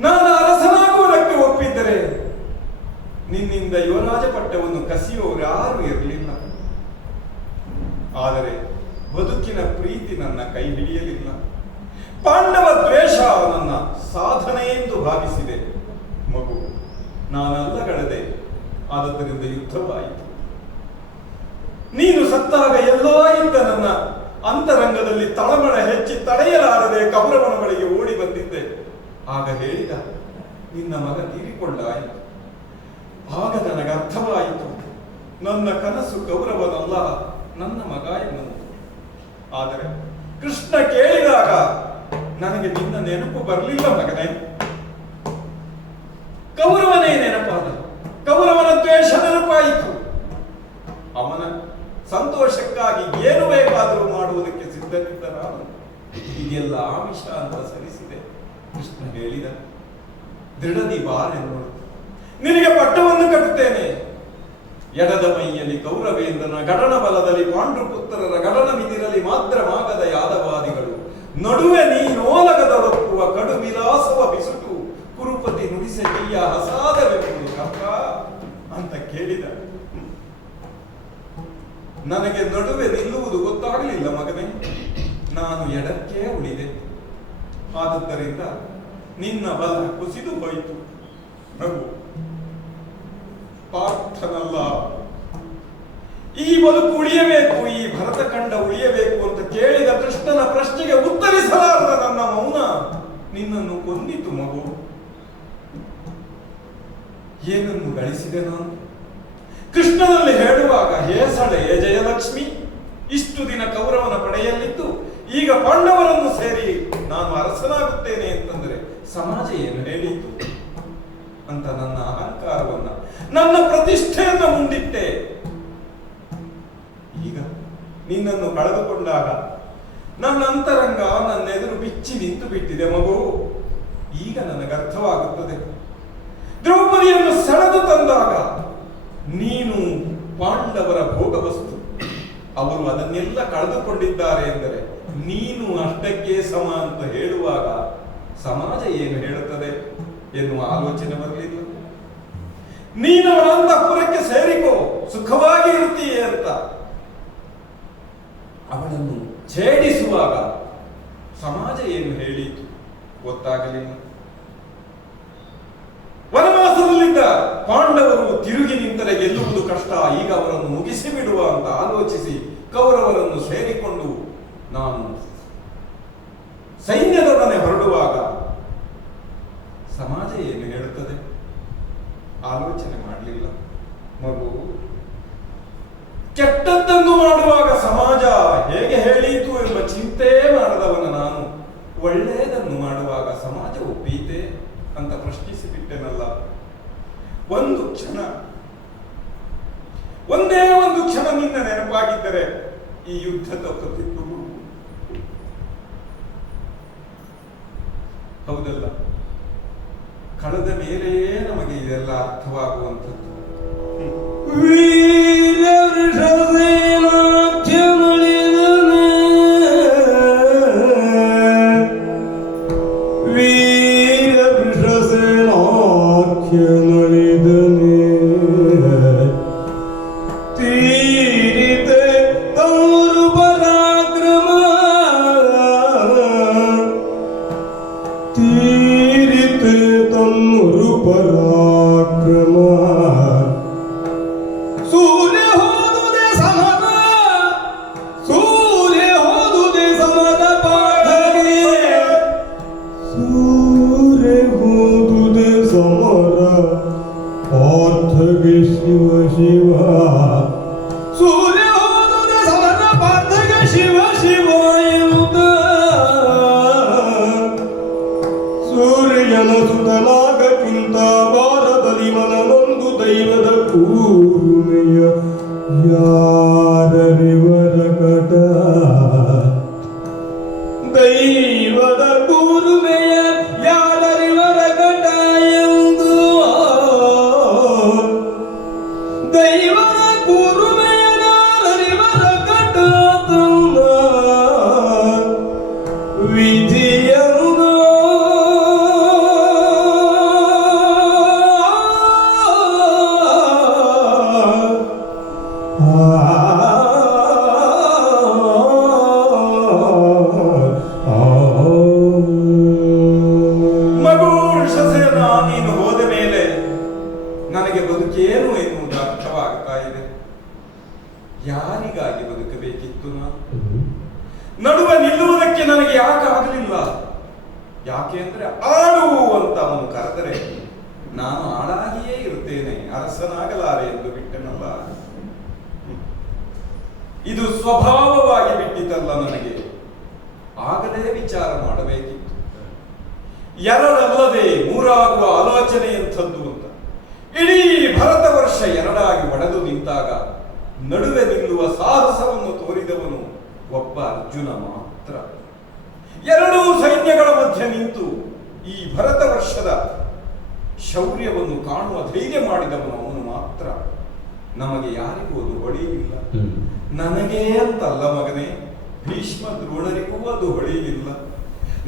ನಾನು ಅರಸನಾಗುವುದಕ್ಕೆ ಒಪ್ಪಿದ್ದರೆ ನಿನ್ನಿಂದ ಯುವರಾಜ ಪಟ್ಟವನ್ನು ಕಸಿಯುವವರು ಯಾರು ಇರಲಿಲ್ಲ. ಆದರೆ ಬದುಕಿನ ಪ್ರೀತಿ ನನ್ನ ಕೈ ಹಿಡಿಯಲಿಲ್ಲ. ಪಾಂಡವ ದ್ವೇಷ ನನ್ನ ಸಾಧನೆ ಎಂದು ಭಾವಿಸಿದೆ ಮಗು. ನಾನಲ್ಲಗಳದೆ, ಆದದ್ದರಿಂದ ಯುದ್ಧವಾಯಿತು. ನೀನು ಸತ್ತಾಗ ಎಲ್ಲೋ ಇದ್ದ ನನ್ನ ಅಂತರಂಗದಲ್ಲಿ ತಳಮಳ ಹೆಚ್ಚಿ ತಡೆಯಲಾರದೆ ಕೌರವನ ಬಳಿಗೆ ಓಡಿ ಬಂದಿದ್ದೆ. ಆಗ ಹೇಳಿದ, ನಿನ್ನ ಮಗ ತೀರಿಕೊಂಡಾಯಿತು. ಆಗ ನನಗೆ ಅರ್ಥವಾಯಿತು, ನನ್ನ ಕನಸು ಕೌರವನಲ್ಲ, ನನ್ನ ಮಗ ಎನ್ನುವುದು. ಆದರೆ ಕೃಷ್ಣ ಕೇಳಿದಾಗ ನನಗೆ ನಿನ್ನ ನೆನಪು ಬರಲಿಲ್ಲ ಮಗನೇ. ಕೌರವನೇ ನೆನಪಾದ, ಕೌರವನ ದ್ವೇಷ ನೆನಪಾಯಿತು. ಅವನ ಸಂತೋಷಕ್ಕಾಗಿ ಏನು ಬೇಕಾದರೂ ಮಾಡುವುದಕ್ಕೆ ಸಿದ್ಧನಿದ್ದ ನಾನು ಇದೆಲ್ಲ ಆಮಿಷ ಅಂತ ಸರಿಸಿದೆ. ಕೃಷ್ಣ ಹೇಳಿದ, ದೃಢದಿ ಬಾರೆನ್ನೋಳು, ನಿನಗೆ ಪಟ್ಟವನ್ನು ಕಟ್ಟುತ್ತೇನೆ. ಎಡದ ಮೈಯಲ್ಲಿ ಕೌರವೇಂದ್ರನ ಗಡನ ಬಲದಲ್ಲಿ ಪಾಂಡುಪುತ್ರರ ಗಡನ ಮಿದಿರಲಿ ಮಾತ್ರ ಮಾಗದ ಯಾದವಾದಿಗಳು ನಡುವೆ ನೀನೋಲಗದೊಡಕ್ಕುವ ಕಡು ವಿಲಾಸವ ಬಿಸುಟು ಕುರುಪತಿ ನುಡಿಸಲಿಯ ಹಸಾದವೆಂಬುದು ಕಪ್ಪ ಅಂತ ಕೇಳಿದ. ನನಗೆ ನಡುವೆ ನಿಲ್ಲುವುದು ಗೊತ್ತಾಗಲಿಲ್ಲ ಮಗನೇ. ನಾನು ಎಡಕ್ಕೆ ಉಳಿದೆ. ಆದದ್ದರಿಂದ ನಿನ್ನ ಬಲ ಕುಸಿದು ಹೋಯಿತು. ಪ್ರಭು, ಪಾರ್ಥನಲ್ಲ, ಈ ಬದುಕು ಉಳಿಯಬೇಕು, ಈ ಭರತಖಂಡ ಉಳಿಯಬೇಕು ಅಂತ ಕೇಳಿದ ಕೃಷ್ಣನ ಪ್ರಶ್ನೆಗೆ ಉತ್ತರಿಸಲಾರದ ನನ್ನ ಮೌನ ನಿನ್ನನ್ನು ಕೊಂದಿತು ಮಗು. ಏನನ್ನು ಗಳಿಸಿದೆ ನಾನು? ಕೃಷ್ಣನಲ್ಲಿ ಹೇಳುವಾಗ ಹೇಸಳೆ ಜಯಲಕ್ಷ್ಮಿ, ಇಷ್ಟು ದಿನ ಕೌರವನ ಪಡೆಯಲ್ಲಿದ್ದು ಈಗ ಪಾಂಡವರನ್ನು ಸೇರಿ ನಾನು ಅರಸನಾಗುತ್ತೇನೆ ಅಂತಂದ್ರೆ ಸಮಾಜ ಏನು ಹೇಳಿತು ಅಂತ ನನ್ನ ಅಹಂಕಾರವನ್ನ, ನನ್ನ ಪ್ರತಿಷ್ಠೆಯನ್ನ ಮುಂದಿಟ್ಟೆ. ಈಗ ನಿನ್ನನ್ನು ಕಳೆದುಕೊಂಡಾಗ ನನ್ನ ಅಂತರಂಗ ನನ್ನೆದುರು ಬಿಚ್ಚಿ ನಿಂತು ಬಿಟ್ಟಿದೆ ಮಗು. ಈಗ ನನಗೆ ಅರ್ಥವಾಗುತ್ತದೆ, ದ್ರೌಪದಿಯನ್ನು ಸೆಳೆದು ತಂದಾಗ ನೀನು ಪಾಂಡವರ ಭೋಗವಸ್ತು, ಅವರು ಅದನ್ನೆಲ್ಲ ಕಳೆದುಕೊಂಡಿದ್ದಾರೆ ಎಂದರೆ ನೀನು ಅಷ್ಟಕ್ಕೆ ಸಮ ಅಂತ ಹೇಳುವಾಗ ಸಮಾಜ ಏನು ಹೇಳುತ್ತದೆ ಎನ್ನುವ ಆಲೋಚನೆ ಬರಲಿಲ್ಲ. ನೀನು ಅವರ ಅಂತಃಪುರಕ್ಕೆ ಸೇರಿಕೋ, ಸುಖವಾಗಿ ಇರುತ್ತೀಯೆ ಅಂತ ಅವಳನ್ನು ಛೇಡಿಸುವಾಗ ಸಮಾಜ ಏನು ಹೇಳಿತು ಗೊತ್ತಾಗಲಿಲ್ಲ. ವನವಾಸದಲ್ಲಿದ್ದ ಪಾಂಡವರು ತಿರುಗಿ ನಿಂತರೆ ಗೆಲ್ಲುವುದು ಕಷ್ಟ, ಈಗ ಅವರನ್ನು ಮುಗಿಸಿ ಬಿಡುವ ಅಂತ ಆಲೋಚಿಸಿ ಕೌರವರನ್ನು ಸೇರಿಕೊಂಡು ನಾನು ಸೈನ್ಯದೊಡನೆ ಹೊರಡುವಾಗ ಸಮಾಜ ಕೆಟ್ಟದ್ದನ್ನು ಮಾಡುವಾಗ ಸಮಾಜ ಹೇಗೆ ಹೇಳಿತು ಎಂಬ ಚಿಂತೆ ಮಾಡದವನ ನಾನು ಒಳ್ಳೆಯದನ್ನು ಮಾಡುವಾಗ ಸಮಾಜ ಒಪ್ಪೀತೆ ಅಂತ ಪ್ರಶ್ನಿಸಿಬಿಟ್ಟೆನಲ್ಲ. ಒಂದು ಕ್ಷಣ, ಒಂದೇ ಒಂದು ಕ್ಷಣ ನಿನ್ನ ನೆನಪಾಗಿದ್ದರೆ ಈ ಯುದ್ಧ ತಪ್ಪುತ್ತಿತ್ತು. ಹೌದಲ್ಲ? ಕಳೆದ ಮೇಲೆಯೇ ನಮಗೆ ಇದೆಲ್ಲ ಅರ್ಥವಾಗುವಂಥದ್ದು. ವೀರ ವೃಷಸೇನಾಖ್ಯನಳಿದನೆ, ವೀರ ವೃಷಸೇನಾಖ್ಯನಳಿದನೆ, ತೀರಿತೆ ತವರು ಪರಾಕ್ರಮ, ತೀರಿತೆ ತಮ್ಮರು ಪರಾಕ್ರಮ, ಸೂರ್ಯ ಹೋದುದೆ ಸಮರ, ಸೂರ್ಯ ಹೋದುದೆ ಸಮರ ಪಾಠಗೆ, ಸೂರ್ಯ ಹೋದುದೆ ಸಮರ ಪಾರ್ಥಗೆ, ಶಿವ ಶಿವ, ಸೂರ್ಯ ಹೋದುದೆ ಸಮರ ಪಾರ್ಥಗೆ, ಶಿವ ಶಿವ ಎನ್ನುತ್ತ ಸೂರ್ಯನ ಸುತನಾಗಕ್ಕಿಂತ ವಾರದಲ್ಲಿ ಮನನೊಂದು ದೈವದ ಕೂರ್ಮೆಯ ಯಾರರಿವರ ಕಟ, ದೈವದ ಕೂರ್ಮೆಯ ಯಾರರಿವರ ಕಟ ಎಂದು, ದೈವದ ಕೂರ್ಮೆಯ ಯಾರರಿವರ ಕಟ ತನ್ನ ವಿಧಿಯಂದು ಮಗು ವೃಷಸೇನ, ನೀನು ಹೋದ ಮೇಲೆ ನನಗೆ ಬದುಕೇನು ಎನ್ನುವುದು ಅರ್ಥವಾಗ್ತಾ ಇದೆ. ಯಾರಿಗಾಗಿ ಬದುಕಬೇಕಿತ್ತು ನಾನು? ನಡುವೆ ನಿಲ್ಲುವುದಕ್ಕೆ ನನಗೆ ಯಾಕೆ ಆಗಲಿಲ್ಲ? ಯಾಕೆ ಅಂದ್ರೆ ಆಡು ಅಂತ ಅವನು ಕರೆದರೆ ನಾನು ಆಳಾಗಿಯೇ ಇರುತ್ತೇನೆ, ಅರಸನಾಗಲಾರೆ ಎಂದು ಬಿಟ್ಟನಲ್ಲ. ಇದು ಸ್ವಭಾವವಾಗಿ ಬಿಟ್ಟಿತಲ್ಲ ನನಗೆ. ಆಗಲೇ ವಿಚಾರ ಮಾಡಬೇಕಿತ್ತು. ಎರಡಲ್ಲದೆ ಮೂರಾಗುವ ಆಲೋಚನೆ ಎಂಥದ್ದು ಅಂತ. ಇಡೀ ಭರತ ವರ್ಷ ಎರಡಾಗಿ ಒಡೆದು ನಿಂತಾಗ ನಡುವೆ ನಿಲ್ಲುವ ಸಾಹಸವನ್ನು ತೋರಿದವನು ಒಬ್ಬ ಅರ್ಜುನ ಮಾತ್ರ. ಎರಡೂ ಸೈನ್ಯಗಳ ಮಧ್ಯೆ ನಿಂತು ಈ ಭರತ ವರ್ಷದ ಶೌರ್ಯವನ್ನು ಕಾಣುವ ಧೈರ್ಯ ಮಾಡಿದವನು ಅವನು ಮಾತ್ರ. ನಮಗೆ ಯಾರಿಗೂ ಅದು ಹೊಳೆಯಲಿಲ್ಲ. ನನಗೇ ಅಂತಲ್ಲ ಮಗನೇ, ಭೀಷ್ಮ ದ್ರೋಣರಿಗೂ ಅದು ಹೊಳೆಯಲಿಲ್ಲ.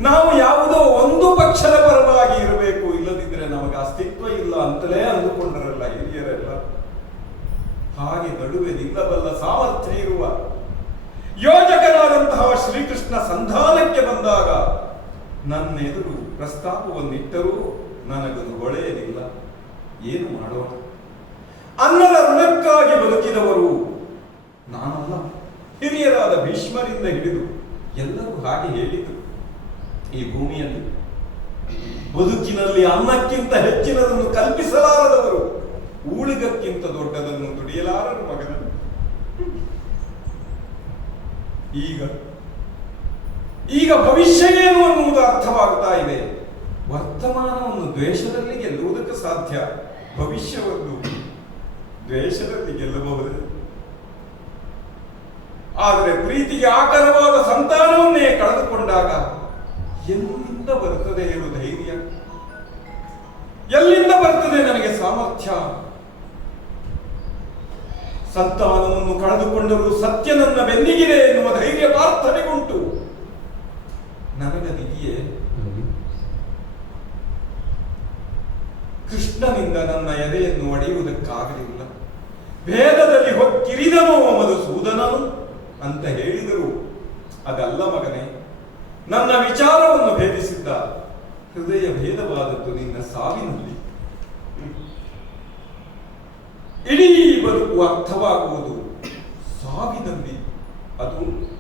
ನಾವು ಯಾವುದೋ ಒಂದು ಪಕ್ಷದ ಪರವಾಗಿ ಇರಬೇಕು, ಇಲ್ಲದಿದ್ದರೆ ನಮಗೆ ಅಸ್ತಿತ್ವ ಇಲ್ಲ ಅಂತಲೇ ಅಂದುಕೊಂಡರಲ್ಲ ಹಿರಿಯರೆಲ್ಲ. ಹಾಗೆ ನಡುವೆ ನಿಲ್ಲಬಲ್ಲ ಸಾಮರ್ಥ್ಯ ಇರುವ ಯೋಜಕನಾದಂತಹ ಶ್ರೀಕೃಷ್ಣ ಸಂಧಾನಕ್ಕೆ ಬಂದಾಗ ನನ್ನೆದುರು ಪ್ರಸ್ತಾಪವನ್ನಿಟ್ಟರೂ ನನಗದು ಹೊಳೆಯಲಿಲ್ಲ. ಏನು ಮಾಡೋಣ? ಅನ್ನದ ಋಣಕ್ಕಾಗಿ ಬದುಕಿದವರು ನಾನಲ್ಲ, ಹಿರಿಯರಾದ ಭೀಷ್ಮರಿಂದ ಹಿಡಿದು ಎಲ್ಲರೂ ಹಾಗೆ ಹೇಳಿದರು. ಈ ಭೂಮಿಯಲ್ಲಿ ಬದುಕಿನಲ್ಲಿ ಅನ್ನಕ್ಕಿಂತ ಹೆಚ್ಚಿನದನ್ನು ಕಲ್ಪಿಸಲಾರದವರು ಊಳಿಗಕ್ಕಿಂತ ದೊಡ್ಡದನ್ನು ದುಡಿಯಲಾರರು ಮಗನ. ಈಗ ಭವಿಷ್ಯ ಏನು ಅನ್ನುವುದು ಅರ್ಥವಾಗ್ತಾ ಇದೆ. ವರ್ತಮಾನವನ್ನು ದ್ವೇಷದಲ್ಲಿ ಗೆಲ್ಲುವುದಕ್ಕೆ ಸಾಧ್ಯ, ಭವಿಷ್ಯವನ್ನು ದ್ವೇಷದಲ್ಲಿ ಗೆಲ್ಲಬಹುದೇ? ಆದರೆ ಪ್ರೀತಿಗೆ ಆಕರವಾದ ಸಂತಾನವನ್ನೇ ಕಳೆದುಕೊಂಡಾಗ ಎಲ್ಲಿಂದ ಬರ್ತದೆ ಹೇಳು ಧೈರ್ಯ? ಎಲ್ಲಿಂದ ಬರ್ತದೆ ನನಗೆ ಸಾಮರ್ಥ್ಯ? ಸಂತಾನವನ್ನು ಕಳೆದುಕೊಂಡರೂ ಸತ್ಯ ನನ್ನ ಬೆನ್ನಿಗಿದೆ ಎನ್ನುವ ಧೈರ್ಯ ಪ್ರಾರ್ಥನೆಗುಂಟು. ನನಗದಿದೆಯೇ? ಕೃಷ್ಣನಿಂದ ನನ್ನ ಎದೆಯನ್ನು ಒಡೆಯುವುದಕ್ಕಾಗಲಿಲ್ಲ. ಭೇದದಲ್ಲಿ ಹೊಕ್ಕಿರಿದನೋ ಮಧುಸೂದನನು ಅಂತ ಹೇಳಿದರು. ಅದಲ್ಲ ಮಗನೇ, ನನ್ನ ವಿಚಾರವನ್ನು ಭೇದಿಸಿದ್ದ ಹೃದಯ ಭೇದವಾದದ್ದು ನಿನ್ನ ಸಾವಿನಲ್ಲಿ. ಇಡೀ ಬದುಕು ಅರ್ಥವಾಗುವುದು ಸಾವಿನಲ್ಲಿ, ಅದು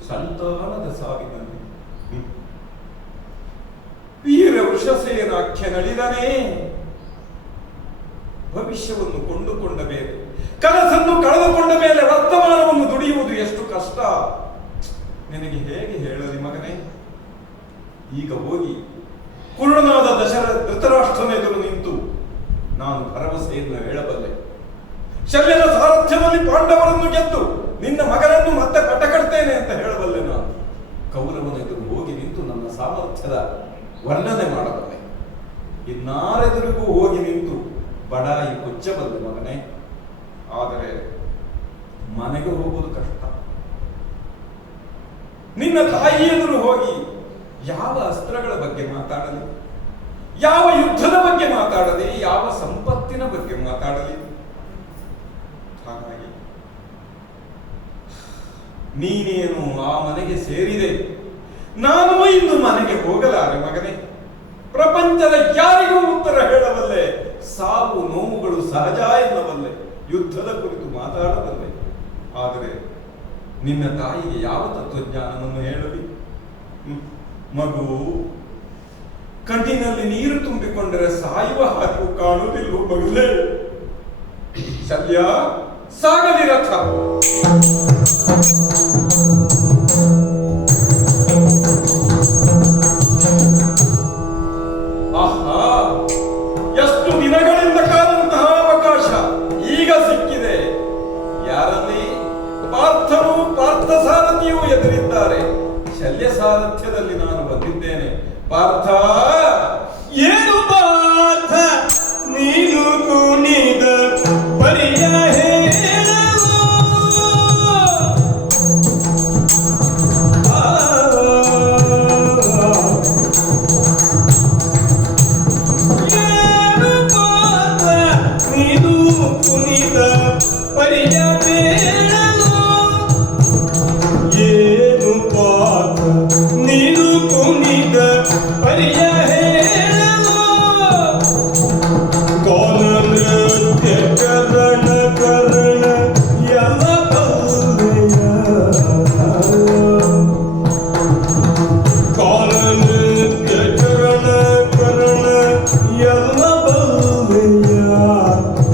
ಸಂತಾನದ ಸಾವಿನಲ್ಲಿ. ವೀರ ವೃಷಸೇನಾಖ್ಯನಳಿದನೇ ಭವಿಷ್ಯವನ್ನು ಕೊಂಡುಕೊಂಡಬೇಕು. ಕನಸನ್ನು ಕಳೆದುಕೊಂಡ ಮೇಲೆ ವರ್ತಮಾನವನ್ನು ದುಡಿಯುವುದು ಎಷ್ಟು ಕಷ್ಟ ನಿನಗೆ ಹೇಗೆ ಹೇಳಲಿ ಮಗನೇ. ಈಗ ಹೋಗಿ ಕುರುಡನಾದ ಧೃತರಾಷ್ಟ್ರನ ಎದುರು ನಿಂತು ನಾನು ಭರವಸೆಯನ್ನು ಹೇಳಬಲ್ಲೆ. ಶಲ್ಯನ ಸಾರಥ್ಯದಲ್ಲಿ ಪಾಂಡವರನ್ನು ಗೆದ್ದು ನಿನ್ನ ಮಗನನ್ನು ಮತ್ತೆ ಕಟ್ಟಕಡ್ತೇನೆ ಅಂತ ಹೇಳಬಲ್ಲೆ. ನಾನು ಕೌರವನ ಎದುರು ಹೋಗಿ ನಿಂತು ನನ್ನ ಸಾಮರ್ಥ್ಯದ ವರ್ಣನೆ ಮಾಡಬಲ್ಲೆ. ಇನ್ನಾರೆದುರಿಗೂ ಹೋಗಿ ನಿಂತು ಬಡಾಯಿ ಕೊಚ್ಚಬಲ್ಲೆ ಮಗನೇ. ಆದರೆ ಮನೆಗೆ ಹೋಗುವುದು ಕಷ್ಟ. ನಿನ್ನ ತಾಯಿ ಎದುರು ಹೋಗಿ ಯಾವ ಅಸ್ತ್ರಗಳ ಬಗ್ಗೆ ಮಾತಾಡಲಿ, ಯಾವ ಯುದ್ಧದ ಬಗ್ಗೆ ಮಾತಾಡಲಿ, ಯಾವ ಸಂಪತ್ತಿನ ಬಗ್ಗೆ ಮಾತಾಡಲಿ. ಹಾಗಾಗಿ ನೀನೇನು ಆ ಮನೆಗೆ ಸೇರಿದೆ, ನಾನು ಇಂದು ಮನೆಗೆ ಹೋಗಲಾರೆ ಮಗನೇ. ಪ್ರಪಂಚದ ಯಾರಿಗೂ ಉತ್ತರ ಹೇಳಬಲ್ಲೆ. ಸಾವು ನೋವುಗಳು ಸಹಜ ಎನ್ನಬಲ್ಲೆ. ಯುದ್ಧದ ಕುರಿತು ಮಾತಾಡಬಲ್ಲೆ. ಆದರೆ ನಿನ್ನ ತಾಯಿಗೆ ಯಾವ ತತ್ವಜ್ಞಾನವನ್ನು ಹೇಳಲಿ? ಮಗು ಕಣ್ಣಿನಲ್ಲಿ ನೀರು ತುಂಬಿಕೊಂಡರೆ ಸಾಯುವ ಹಾದಿಯು ಕಾಣುವುದಿಲ್ಲ ಮಗಳೇ. ಶಲ್ಯ, ಸಾಗಲಿ ರಥ. ಆಹಾ, ಎಷ್ಟು ದಿನಗಳಿಂದ ಕಾದಂತಹ ಅವಕಾಶ ಈಗ ಸಿಕ್ಕಿದೆ. ಯಾರಲ್ಲಿ? ಪಾರ್ಥನು, ಪಾರ್ಥ ಸಾರಥಿಯೂ ಎದುರಿದ್ದಾರೆ. ಶಲ್ಯ ಸಾರಥ್ಯದಲ್ಲಿ ನಾನು ಬಂದಿದ್ದೇನೆ. ಪಾರ್ಥ, ಏನು ಪಾರ್ಥ ನೀನು ಕುಣಿದ ಪರಿಯ ಹೇಳಲು? ಏನು ಪಾರ್ಥ ನೀನು ಕುಣಿದ ಪರಿಯ ಹೇಳಲು? ಏನು ಪಾರ್ಥ ನೀನು ಕುಣಿದ ಪರಿಯ